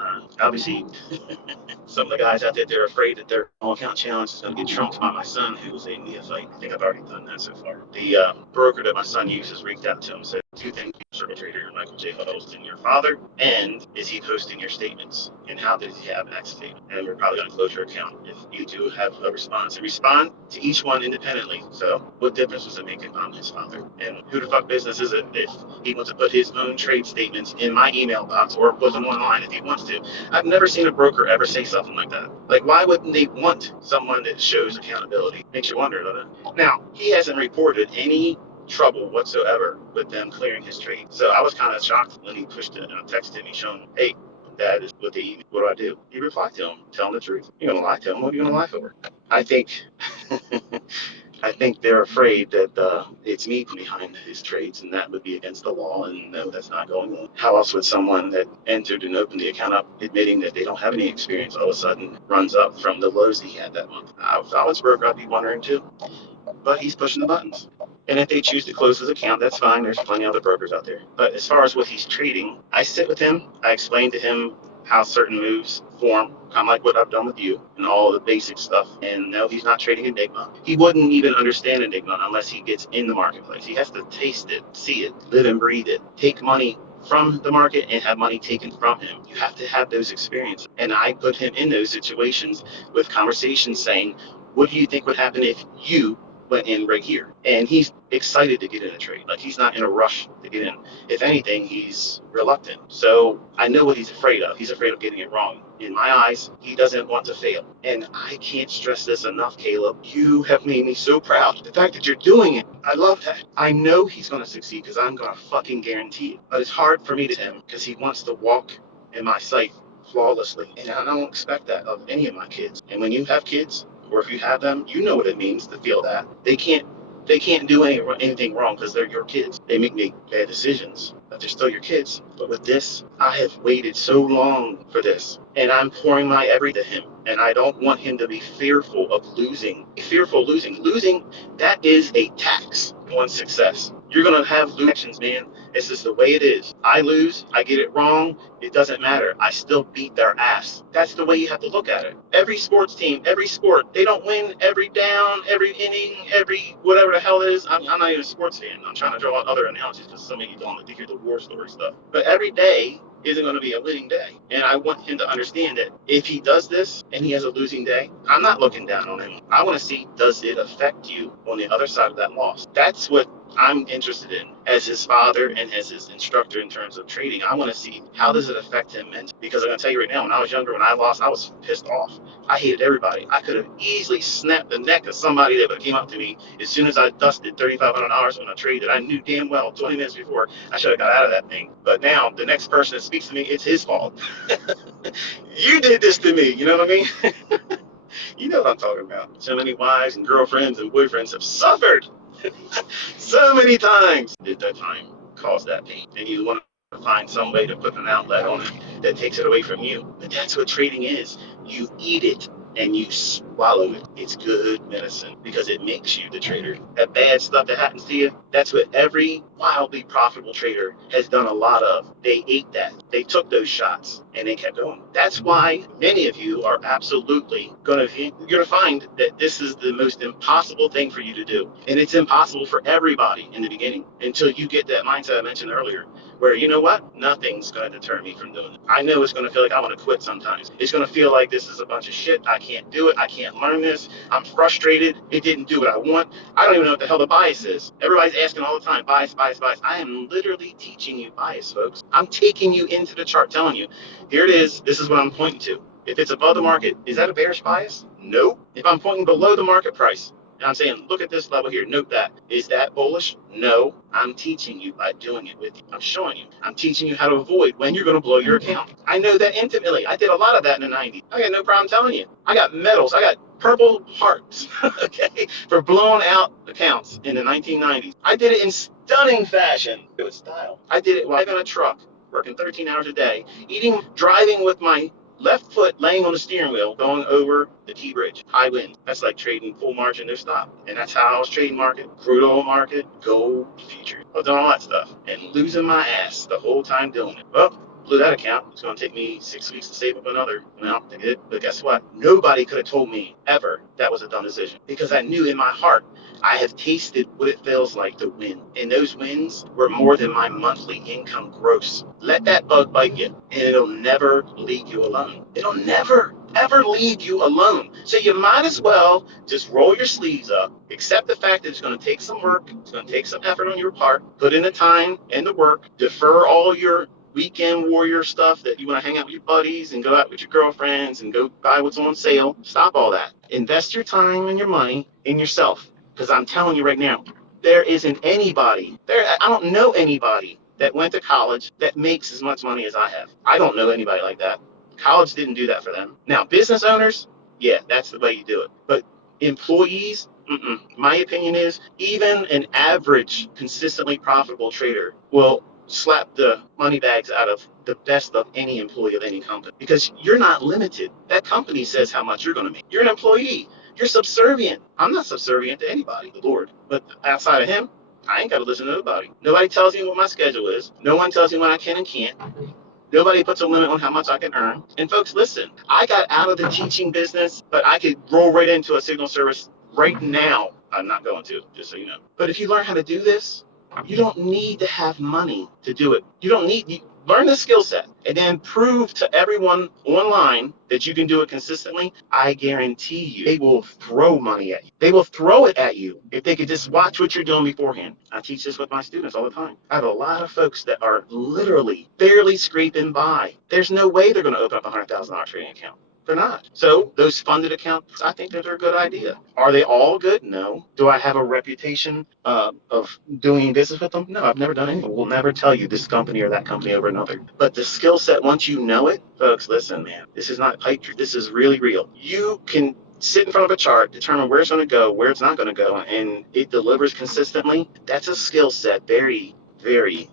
obviously, some of the guys out there, they're afraid that their all account challenge is going to get trumped by my son, who's a neophyte. I think I've already done that so far. The broker that my son uses reached out to him and said, do you think circle trader Michael J. Huddle's in your father? And is he posting your statements? And how does he have access to it? And we're probably going to close your account if you do have a response. And respond to each one independently. So what difference does it make if I'm his father? And who the fuck business is it if he wants to put his own trade statements in my email box or put them online if he wants to? I've never seen a broker ever say something like that. Like, why wouldn't they want someone that shows accountability? Makes you wonder, doesn't it? Now, he hasn't reported any trouble whatsoever with them clearing his trade. So I was kind of shocked when he pushed it and texted me showing, hey, that is what they, what do I do? He replied to him, tell him the truth. You're gonna lie to him. What are you gonna lie for? I think I think they're afraid that it's me behind his trades, and that would be against the law, and no, that's not going on. How else would someone that entered and opened the account up, admitting that they don't have any experience, all of a sudden runs up from the lows he had that month? If I was broke, I'd be wondering too. But he's pushing the buttons. And if they choose to close his account, that's fine. There's plenty of other brokers out there. But as far as what he's trading, I sit with him. I explain to him how certain moves form, kind of like what I've done with you and all the basic stuff. And no, he's not trading Enigma. He wouldn't even understand Enigma unless he gets in the marketplace. He has to taste it, see it, live and breathe it, take money from the market and have money taken from him. You have to have those experiences. And I put him in those situations with conversations saying, what do you think would happen if you went in right here? And he's excited to get in a trade. Like he's not in a rush to get in. If anything, he's reluctant. So I know what he's afraid of. He's afraid of getting it wrong. In my eyes, he doesn't want to fail. And I can't stress this enough, Caleb. You have made me so proud. The fact that you're doing it, I love that. I know he's going to succeed because I'm going to fucking guarantee it. But it's hard for me to him because he wants to walk in my sight flawlessly. And I don't expect that of any of my kids. And when you have kids, or if you have them, you know what it means to feel that. They can't do anything wrong because they're your kids. They make bad decisions, but they're still your kids. But with this, I have waited so long for this, and I'm pouring my everything to him. And I don't want him to be fearful of losing. Fearful of losing. Losing, that is a tax on success. You're gonna have losing, man. It's just the way it is. I lose, I get it wrong, it doesn't matter. I still beat their ass. That's the way you have to look at it. Every sports team, every sport, they don't win every down, every inning, every whatever the hell it is. I'm not even a sports fan. I'm trying to draw out other analogies because some of you don't like to hear the war story stuff. But every day isn't going to be a winning day. And I want him to understand that if he does this and he has a losing day, I'm not looking down on him. I want to see, does it affect you on the other side of that loss? That's what I'm interested in as his father and as his instructor in terms of trading. I want to see how does it affect him mentally. Because I'm going to tell you right now, when I was younger, when I lost, I was pissed off. I hated everybody. I could have easily snapped the neck of somebody that would have came up to me as soon as I dusted $3,500 on a trade that I knew damn well 20 minutes before I should have got out of that thing. But now the next person that speaks to me, it's his fault. You did this to me. You know what I mean? You know what I'm talking about. So many wives and girlfriends and boyfriends have suffered so many times did that time cause that pain. And you want to find some way to put an outlet on it that takes it away from you. But that's what trading is. You eat it and you swallow it. It's good medicine because it makes you the trader. That bad stuff that happens to you, that's what every wildly profitable trader has done a lot of. They ate that. They took those shots and they kept going. That's why many of you are absolutely you're gonna find that this is the most impossible thing for you to do. And it's impossible for everybody in the beginning until you get that mindset I mentioned earlier, where you know what? Nothing's gonna deter me from doing it. I know it's gonna feel like I want to quit sometimes. It's gonna feel like this is a bunch of shit. I can't do it. I can't learn this. I'm frustrated. It didn't do what I want. I don't even know what the hell the bias is. Everybody's asking all the time, bias, bias, bias. I am literally teaching you bias, folks. I'm taking you into the chart, telling you, here it is. This is what I'm pointing to. If it's above the market, is that a bearish bias? No. If I'm pointing below the market price, and I'm saying, look at this level here, note that. Is that bullish? No. I'm teaching you by doing it with you. I'm showing you. I'm teaching you how to avoid when you're going to blow your account. I know that intimately. I did a lot of that in the 90s. I got no problem telling you. I got medals. I got purple hearts, okay, for blown out accounts in the 1990s. I did it in stunning fashion. It was style. I did it while in a truck, working 13 hours a day, driving with my left foot laying on the steering wheel, going over the T bridge, high wind. That's like trading full margin, no stop. And that's how I was trading market, crude oil market, gold, futures. I was doing all that stuff and losing my ass the whole time doing it. Well, blew that account. It's going to take me 6 weeks to save up another amount to get it. But guess what? Nobody could have told me ever that was a dumb decision because I knew in my heart I have tasted what it feels like to win. And those wins were more than my monthly income gross. Let that bug bite you, and it'll never leave you alone. It'll never, ever leave you alone. So you might as well just roll your sleeves up, accept the fact that it's going to take some work, it's going to take some effort on your part, put in the time and the work, defer all your weekend warrior stuff that you want to hang out with your buddies and go out with your girlfriends and go buy what's on sale. Stop all that. Invest your time and your money in yourself. Because I'm telling you right now, there isn't anybody, I don't know anybody that went to college that makes as much money as I have. I don't know anybody like that. College didn't do that for them. Now, business owners, yeah, that's the way you do it. But employees, my opinion is even an average, consistently profitable trader will slap the money bags out of the best of any employee of any company because you're not limited. That company says how much you're going to make. You're an employee. You're subservient. I'm not subservient to anybody, the Lord. But outside of him, I ain't got to listen to nobody. Nobody tells me what my schedule is. No one tells me when I can and can't. Nobody puts a limit on how much I can earn. And folks, listen, I got out of the teaching business, but I could roll right into a signal service right now. I'm not going to, just so you know. But if you learn how to do this, you don't need to have money to do it. You don't need, you learn the skill set and then prove to everyone online that you can do it consistently. I guarantee you, they will throw money at you. They will throw it at you if they could just watch what you're doing beforehand. I teach this with my students all the time. I have a lot of folks that are literally barely scraping by. There's no way they're going to open up a $100,000 trading account. They're not. So those funded accounts, I think that they're a good idea. Are they all good? No. Do I have a reputation of doing business with them? No, I've never done anything. We'll never tell you this company or that company over another. But the skill set, once you know it, folks, listen, man, this is not pipe dream. This is really real. You can sit in front of a chart, determine where it's going to go, where it's not going to go, and it delivers consistently. That's a skill set very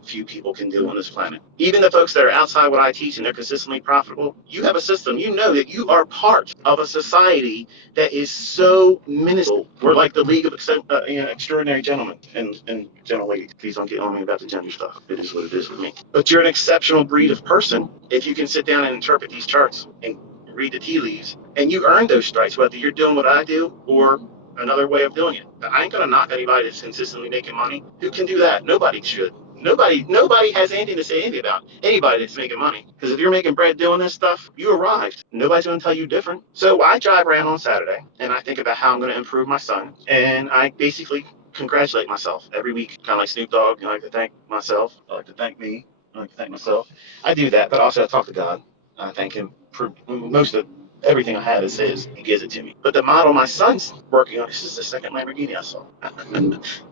few people can do on this planet. Even the folks that are outside what I teach and they're consistently profitable, you have a system. You know that you are part of a society that is so minuscule. We're like the League of Extraordinary Gentlemen and Gentle Ladies. Please don't get on me about the gender stuff. It is what it is with me. But you're an exceptional breed of person if you can sit down and interpret these charts and read the tea leaves, and you earn those stripes, whether you're doing what I do or another way of doing it. I ain't gonna knock anybody that's consistently making money. Who can do that? Nobody should. Nobody has anything to say anything about anybody that's making money. Because if you're making bread doing this stuff, you arrived. Nobody's gonna tell you different. So I drive around on Saturday and I think about how I'm gonna improve my son. And I basically congratulate myself every week. Kind of like Snoop Dogg. I like to thank myself. I like to thank me. I like to thank myself. I do that, but also I talk to God. I thank him for most of everything I have is his. He gives it to me. But the model my son's working on, this is the second Lamborghini I saw.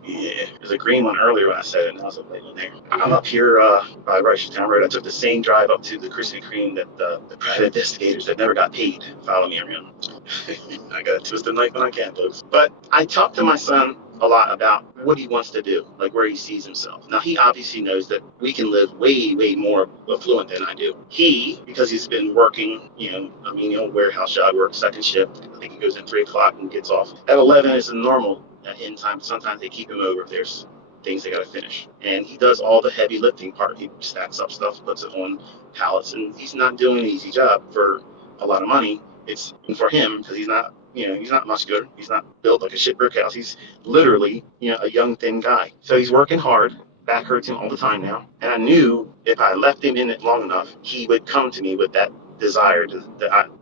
Yeah, there's a green one earlier when I said it, and I was like, there. I'm up here by Rushtown Road. I took the same drive up to the Krispy Kreme that the private investigators that never got paid follow me around. I got to twist the knife when I can, folks. But I talked to my son a lot about what he wants to do, like where he sees himself. Now, he obviously knows that we can live way more affluent than I do. He, because he's been working, a menial warehouse job, works second shift. I think he goes in 3 o'clock and gets off at 11 is a normal end time. Sometimes they keep him over if there's things they got to finish. And he does all the heavy lifting part. He stacks up stuff, puts it on pallets, and he's not doing an easy job for a lot of money. It's for him because he's not muscular. He's not built like a shit brick house. He's literally, a young, thin guy. So he's working hard. Back hurts him all the time now. And I knew if I left him in it long enough, he would come to me with that desire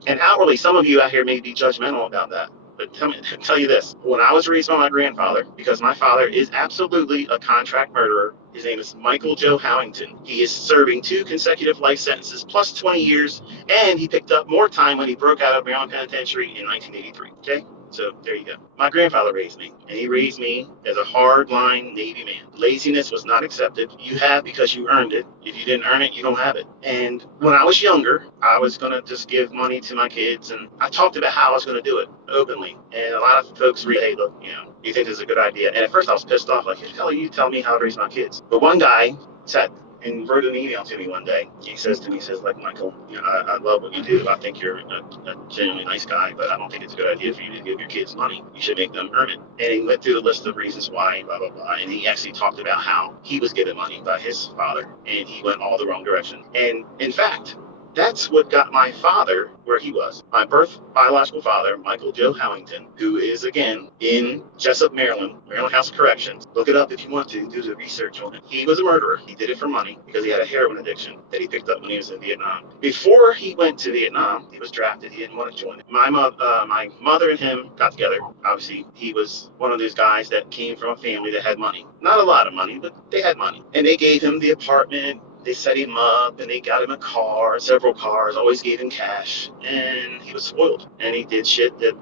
and outwardly, some of you out here may be judgmental about that. But tell you this, when I was raised by my grandfather, because my father is absolutely a contract murderer, his name is Michael Joe Howington. He is serving 2 consecutive life sentences plus 20 years, and he picked up more time when he broke out of Maryland Penitentiary in 1983. Okay? So there you go. My grandfather raised me, and he raised me as a hard-line Navy man. Laziness was not accepted. You have because you earned it. If you didn't earn it, you don't have it. And when I was younger, I was going to just give money to my kids, and I talked about how I was going to do it openly. And a lot of folks really, hey, look, you think this is a good idea. And at first I was pissed off, like, hell, you tell me how to raise my kids. But one guy sat and wrote an email to me one day. He says to me, like, Michael, I love what you do. I think you're a genuinely nice guy, but I don't think it's a good idea for you to give your kids money. You should make them earn it. And he went through a list of reasons why, blah, blah, blah. And he actually talked about how he was given money by his father, and he went all the wrong direction. And in fact, that's what got my father where he was. My birth biological father, Michael Joe Howington, who is again in Jessup, Maryland, Maryland House of Corrections. Look it up if you want to, do the research on it. He was a murderer. He did it for money because he had a heroin addiction that he picked up when he was in Vietnam. Before he went to Vietnam, he was drafted. He didn't want to join it. My mother and him got together. Obviously, he was one of those guys that came from a family that had money. Not a lot of money, but they had money. And they gave him the apartment. They set him up and they got him a car, several cars, always gave him cash. And he was spoiled. And he did shit that,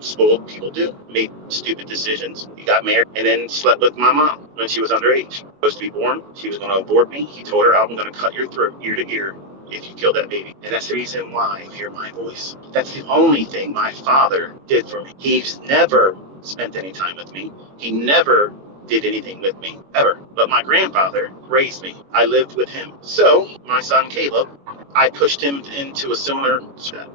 spoiled people do. Made stupid decisions. He got married and then slept with my mom when she was underage. Supposed to be born. She was going to abort me. He told her, I'm going to cut your throat ear to ear if you kill that baby. And that's the reason why you hear my voice. That's the only thing my father did for me. He's never spent any time with me. He never did anything with me, ever. But my grandfather raised me. I lived with him. So, my son Caleb, I pushed him into a similar,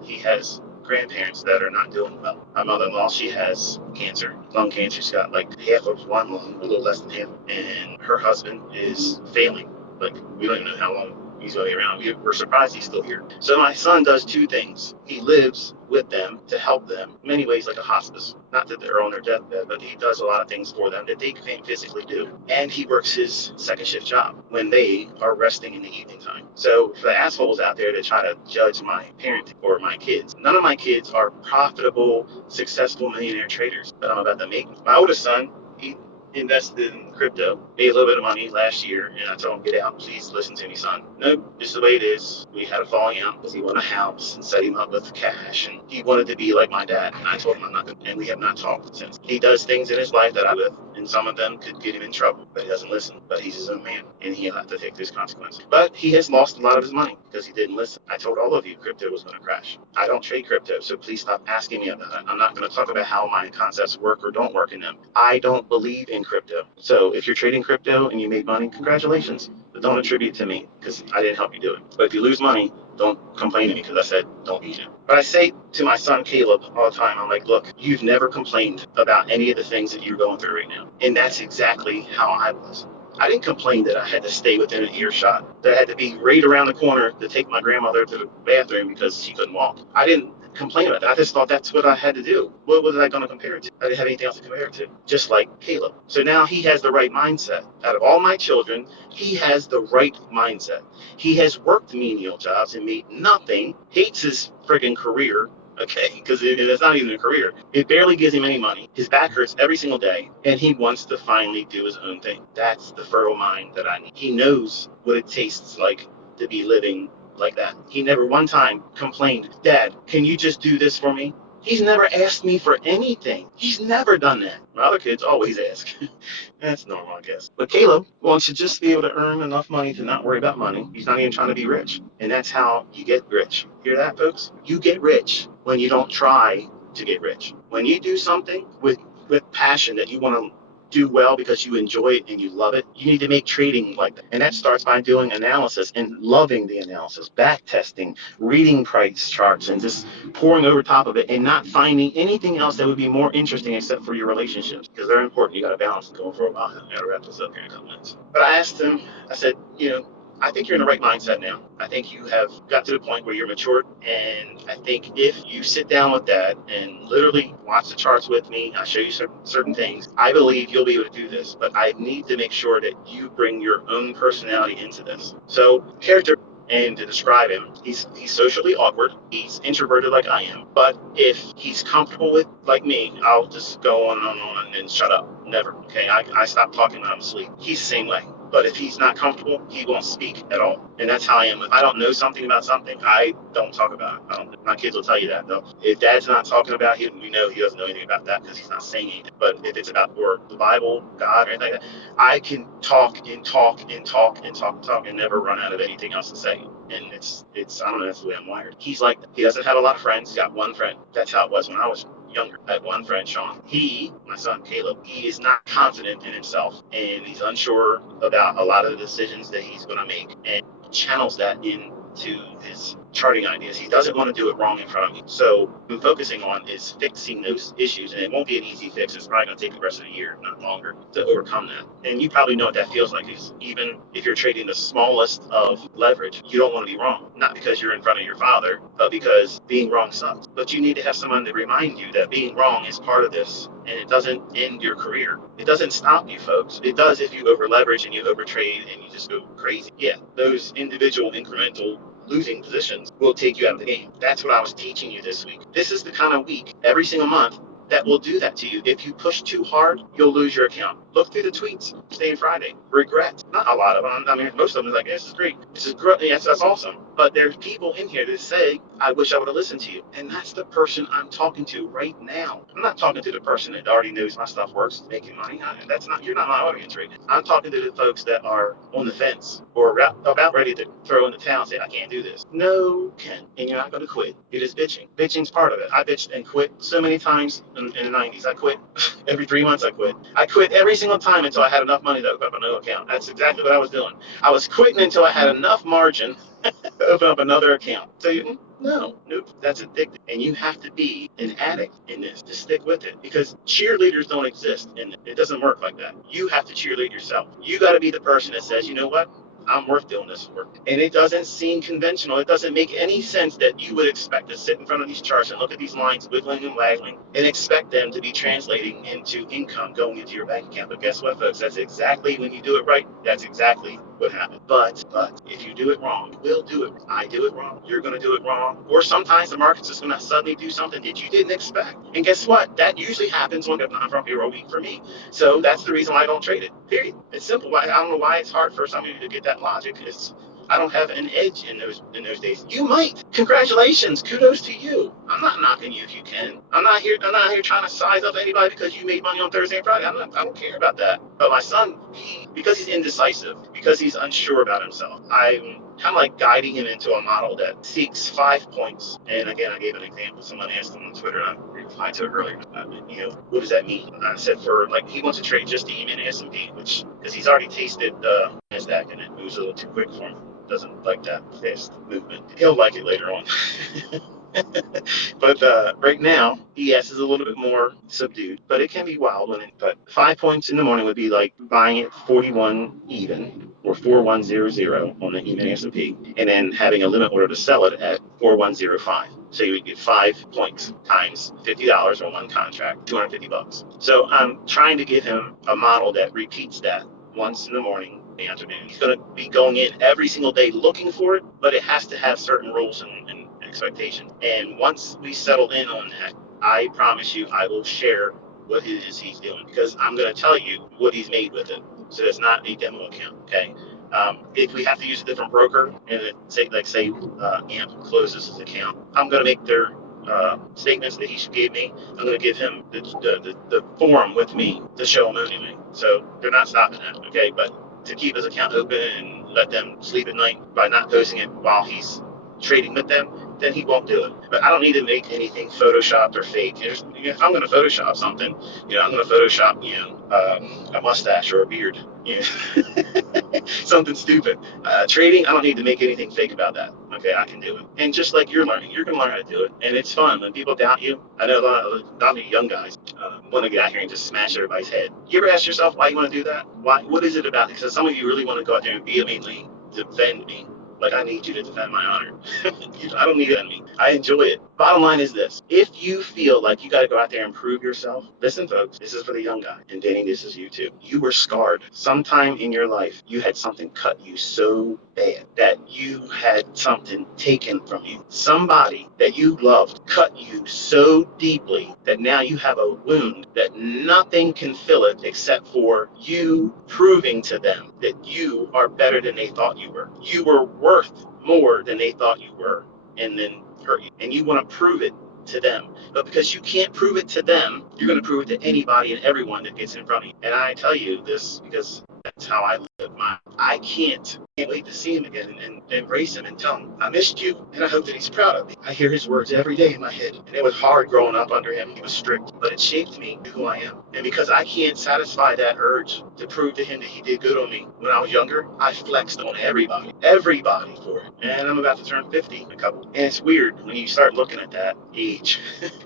he has grandparents that are not doing well. My mother-in-law, she has cancer, lung cancer. She's got like half of one lung, a little less than half. And her husband is failing. Like, we don't even know how long. he's really around. We're surprised he's still here. So my son does two things. He lives with them to help them in many ways, like a hospice. Not that they're on their deathbed, but he does a lot of things for them that they can't physically do. And he works his second shift job when they are resting in the evening time. So for the assholes out there that try to judge my parenting or my kids, none of my kids are profitable, successful millionaire traders that I'm about to make. My oldest son, he invested in crypto, made a little bit of money last year, and I told him, get out, please listen to me, son. Nope, this is the way it is. We had a falling out because he wanted a house and set him up with cash, and he wanted to be like my dad, and I told him I'm not going to, and we have not talked since. He does things in his life that I live, and some of them could get him in trouble, but he doesn't listen. But he's his own man, and he'll have to take those consequences. But he has lost a lot of his money because he didn't listen. I told all of you crypto was going to crash. I don't trade crypto, so please stop asking me about it. I'm not going to talk about how my concepts work or don't work in them. I don't believe in crypto. So if you're trading crypto and you made money, congratulations. But don't attribute to me because I didn't help you do it. But if you lose money, don't complain to me because I said don't use it. But I say to my son Caleb all the time, I'm like, look, you've never complained about any of the things that you're going through right now. And that's exactly how I was. I didn't complain that I had to stay within an earshot, that I had to be right around the corner to take my grandmother to the bathroom because she couldn't walk. I didn't complain about that. I just thought that's what I had to do. What was I going to compare it to? I didn't have anything else to compare it to, just like Caleb. So now he has the right mindset. Out of all my children, he has the right mindset. He has worked menial jobs and made nothing, hates his friggin' career, okay, because it's not even a career. It barely gives him any money. His back hurts every single day, and he wants to finally do his own thing. That's the fertile mind that I need. He knows what it tastes like to be living like that. He never one time complained, Dad, can you just do this for me? He's never asked me for anything. He's never done that. My other kids always ask. That's normal, I guess. But Caleb wants to just be able to earn enough money to not worry about money. He's not even trying to be rich. And that's how you get rich. Hear that, folks? You get rich when you don't try to get rich. When you do something with passion that you want to do well because you enjoy it and you love it, you need to make trading like that. And that starts by doing analysis and loving the analysis, back testing, reading price charts, and just pouring over top of it and not finding anything else that would be more interesting except for your relationships because they're important. You got to balance it going for a while. I got to wrap this up here in a couple minutes. But I asked him, I said, I think you're in the right mindset now. I think you have got to the point where you're matured. And I think if you sit down with that and literally watch the charts with me, I show you certain things, I believe you'll be able to do this. But I need to make sure that you bring your own personality into this. So, character. And to describe him, he's socially awkward. He's introverted like I am. But if he's comfortable with like me, I'll just go on and shut up. Never. Okay. I stop talking when I'm asleep. He's the same way. But if he's not comfortable, he won't speak at all. And that's how I am. If I don't know something about something, I don't talk about it. My kids will tell you that, though. If dad's not talking about it, we know he doesn't know anything about that because he's not saying anything. But if it's about the Bible, God, or anything like that, I can talk and talk and talk and talk and talk and never run out of anything else to say. And it's I don't know, that's the way I'm wired. He's like, he doesn't have a lot of friends. He's got one friend. That's how it was when I was younger. I had one friend, Sean. My son Caleb, he is not confident in himself and he's unsure about a lot of the decisions that he's going to make and channels that into his charting ideas. He doesn't want to do it wrong in front of me. So what I'm focusing on is fixing those issues, and it won't be an easy fix. It's probably going to take the rest of the year, not longer, to overcome that. And you probably know what that feels like. Is even if you're trading the smallest of leverage, you don't want to be wrong. Not because you're in front of your father, but because being wrong sucks. But you need to have someone to remind you that being wrong is part of this, and it doesn't end your career. It doesn't stop you, folks. It does if you over leverage and you overtrade and you just go crazy. Yeah, those individual incremental losing positions will take you out of the game. That's what I was teaching you this week. This is the kind of week every single month that will do that to you. If you push too hard, you'll lose your account. Look through the tweets. Today and Friday. Regret. Not a lot of them. I mean, most of them are like, this is great. This is great. Yes, that's awesome. But there's people in here that say, I wish I would have listened to you. And that's the person I'm talking to right now. I'm not talking to the person that already knows my stuff works, making money. You're not my audience right now. I'm talking to the folks that are on the fence or about ready to throw in the towel and say, I can't do this. No, Ken. And you're not going to quit. It is bitching. Bitching's part of it. I bitched and quit so many times in the 90s. I quit. Every 3 months I quit. I quit every single time until I had enough money to open up a new account. That's exactly what I was doing. I was quitting until I had enough margin to open up another account. So nope, that's addictive. And you have to be an addict in this to stick with it because cheerleaders don't exist and it doesn't work like that. You have to cheerlead yourself. You got to be the person that says, you know what? I'm worth doing this for. And it doesn't seem conventional. It doesn't make any sense that you would expect to sit in front of these charts and look at these lines wiggling and waggling and expect them to be translating into income going into your bank account. But guess what, folks? That's exactly, when you do it right, that's exactly what happens. But if you do it wrong, you will do it. I do it wrong. You're going to do it wrong. Or sometimes the market's just going to suddenly do something that you didn't expect. And guess what? That usually happens when it's not from payroll week for me. So that's the reason why I don't trade it. Period. It's simple. I don't know why it's hard for some of you to get that logic. I don't have an edge in those days. You might. Congratulations. Kudos to you. I'm not knocking you if you can. I'm not here trying to size up anybody because you made money on Thursday and Friday. I don't care about that. But my son, because he's indecisive, because he's unsure about himself, I'm kind of like guiding him into a model that seeks 5 points. And again, I gave an example. Someone asked him on Twitter, and I replied to it earlier. What does that mean? I said he wants to trade just the E-mini S&P, which, because he's already tasted NASDAQ and it moves a little too quick for him. Doesn't like that fast movement. He'll like it later on. But right now, ES is a little bit more subdued, but it can be wild but 5 points in the morning would be like buying it 41 even or 4100 on the E-mini S&P, and then having a limit order to sell it at 4105. So you would get 5 points times $50 on one contract, $250. So I'm trying to give him a model that repeats that once in the morning, the afternoon. He's going to be going in every single day looking for it, but it has to have certain rules and expectations. And once we settle in on that, I promise you, I will share what it is he's doing, because I'm going to tell you what he's made with it. So it's not a demo account, okay? If we have to use a different broker, and say AMP closes his account, I'm going to make their statements that he gave me. I'm going to give him the form with me to show him anyway. So they're not stopping that, okay? But to keep his account open and let them sleep at night by not posting it while he's trading with them, then he won't do it. But I don't need to make anything photoshopped or fake. If I'm going to Photoshop something, I'm going to Photoshop, a mustache or a beard, something stupid. Trading, I don't need to make anything fake about that. Okay, I can do it. And just like you're learning, you're going to learn how to do it. And it's fun. When people doubt you, I know a lot of young guys want to get out here and just smash everybody's head. You ever ask yourself why you want to do that? Why? What is it about it? Because some of you really want to go out there and vehemently defend me. Like, I need you to defend my honor. I don't need that in me. I enjoy it. Bottom line is this. If you feel like you got to go out there and prove yourself, listen, folks, this is for the young guy. And Danny, this is you too. You were scarred. Sometime in your life, you had something cut you so bad that you had something taken from you. Somebody that you loved cut you so deeply that now you have a wound that nothing can fill it except for you proving to them that you are better than they thought you were. You were worth more than they thought you were, and then hurt you. And you want to prove it to them. But because you can't prove it to them, you're going to prove it to anybody and everyone that gets in front of you. And I tell you this because that's how I live my. I can't wait to see him again and embrace him and tell him I missed you, and I hope that he's proud of me. I hear his words every day in my head, and it was hard growing up under him. He was strict, but it shaped me to who I am. And because I can't satisfy that urge to prove to him that he did good on me when I was younger, I flexed on everybody for it. And I'm about to turn 50 in a couple. And it's weird when you start looking at that age.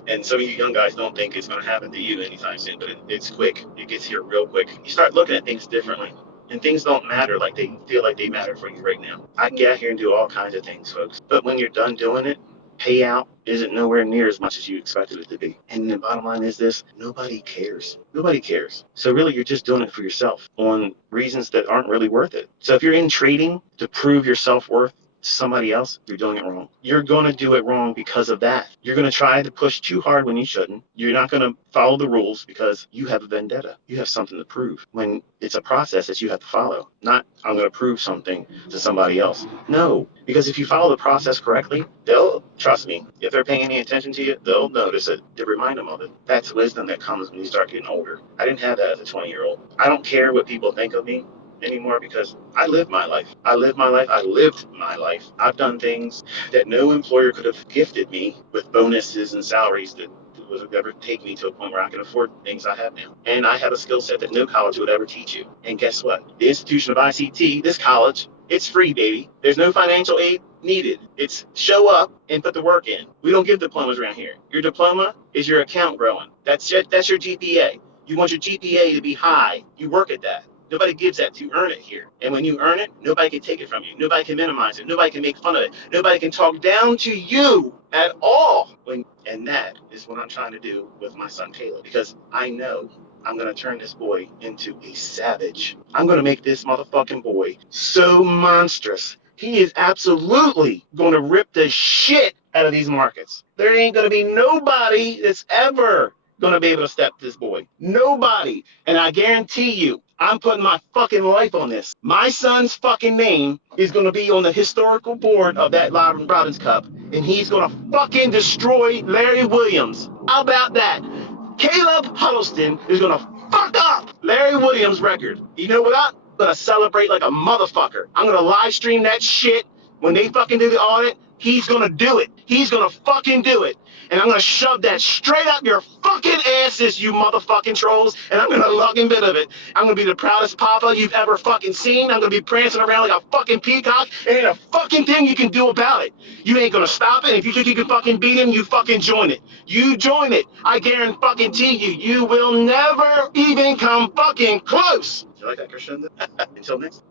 And some of you young guys don't think it's going to happen to you anytime soon, but it's quick. It gets here real quick. You start looking at things differently. And things don't matter like they feel like they matter for you right now. I can get out here and do all kinds of things, folks. But when you're done doing it, payout isn't nowhere near as much as you expected it to be. And the bottom line is this: nobody cares. Nobody cares. So really, you're just doing it for yourself on reasons that aren't really worth it. So if you're in trading to prove your self-worth to somebody else, you're doing it wrong. You're going to do it wrong because of that. You're going to try to push too hard when you shouldn't. You're not going to follow the rules because you have a vendetta. You have something to prove, when it's a process that you have to follow. Not, I'm going to prove something to somebody else. No, because if you follow the process correctly, they'll, trust me, if they're paying any attention to you, they'll notice it. To remind them of it. That's wisdom that comes when you start getting older. I didn't have that as a 20-year-old. I don't care what people think of me anymore because I lived my life. I lived my life. I lived my life. I've done things that no employer could have gifted me with bonuses and salaries that would ever take me to a point where I can afford things I have now. And I have a skill set that no college would ever teach you. And guess what? The institution of ICT, this college, it's free, baby. There's no financial aid needed. It's show up and put the work in. We don't give diplomas around here. Your diploma is your account growing. That's your GPA. You want your GPA to be high, you work at that. Nobody gives that to you. Earn it here. And when you earn it, nobody can take it from you. Nobody can minimize it. Nobody can make fun of it. Nobody can talk down to you at all. And that is what I'm trying to do with my son Caleb, because I know I'm going to turn this boy into a savage. I'm going to make this motherfucking boy so monstrous. He is absolutely going to rip the shit out of these markets. There ain't going to be nobody that's ever going to be able to step this boy. Nobody. And I guarantee you, I'm putting my fucking life on this. My son's fucking name is going to be on the historical board of that Robbins Cup, and he's going to fucking destroy Larry Williams. How about that? Caleb Huddleston is going to fuck up Larry Williams' record. You know what? I'm going to celebrate like a motherfucker. I'm going to live stream that shit. When they fucking do the audit, he's going to do it. He's going to fucking do it. And I'm going to shove that straight up your fucking asses, you motherfucking trolls. And I'm going to lug in bit of it. I'm going to be the proudest papa you've ever fucking seen. I'm going to be prancing around like a fucking peacock. And ain't a fucking thing you can do about it. You ain't going to stop it. If you think you can fucking beat him, you fucking join it. You join it. I guarantee you, you will never even come fucking close. You like that, Christian? Until next time.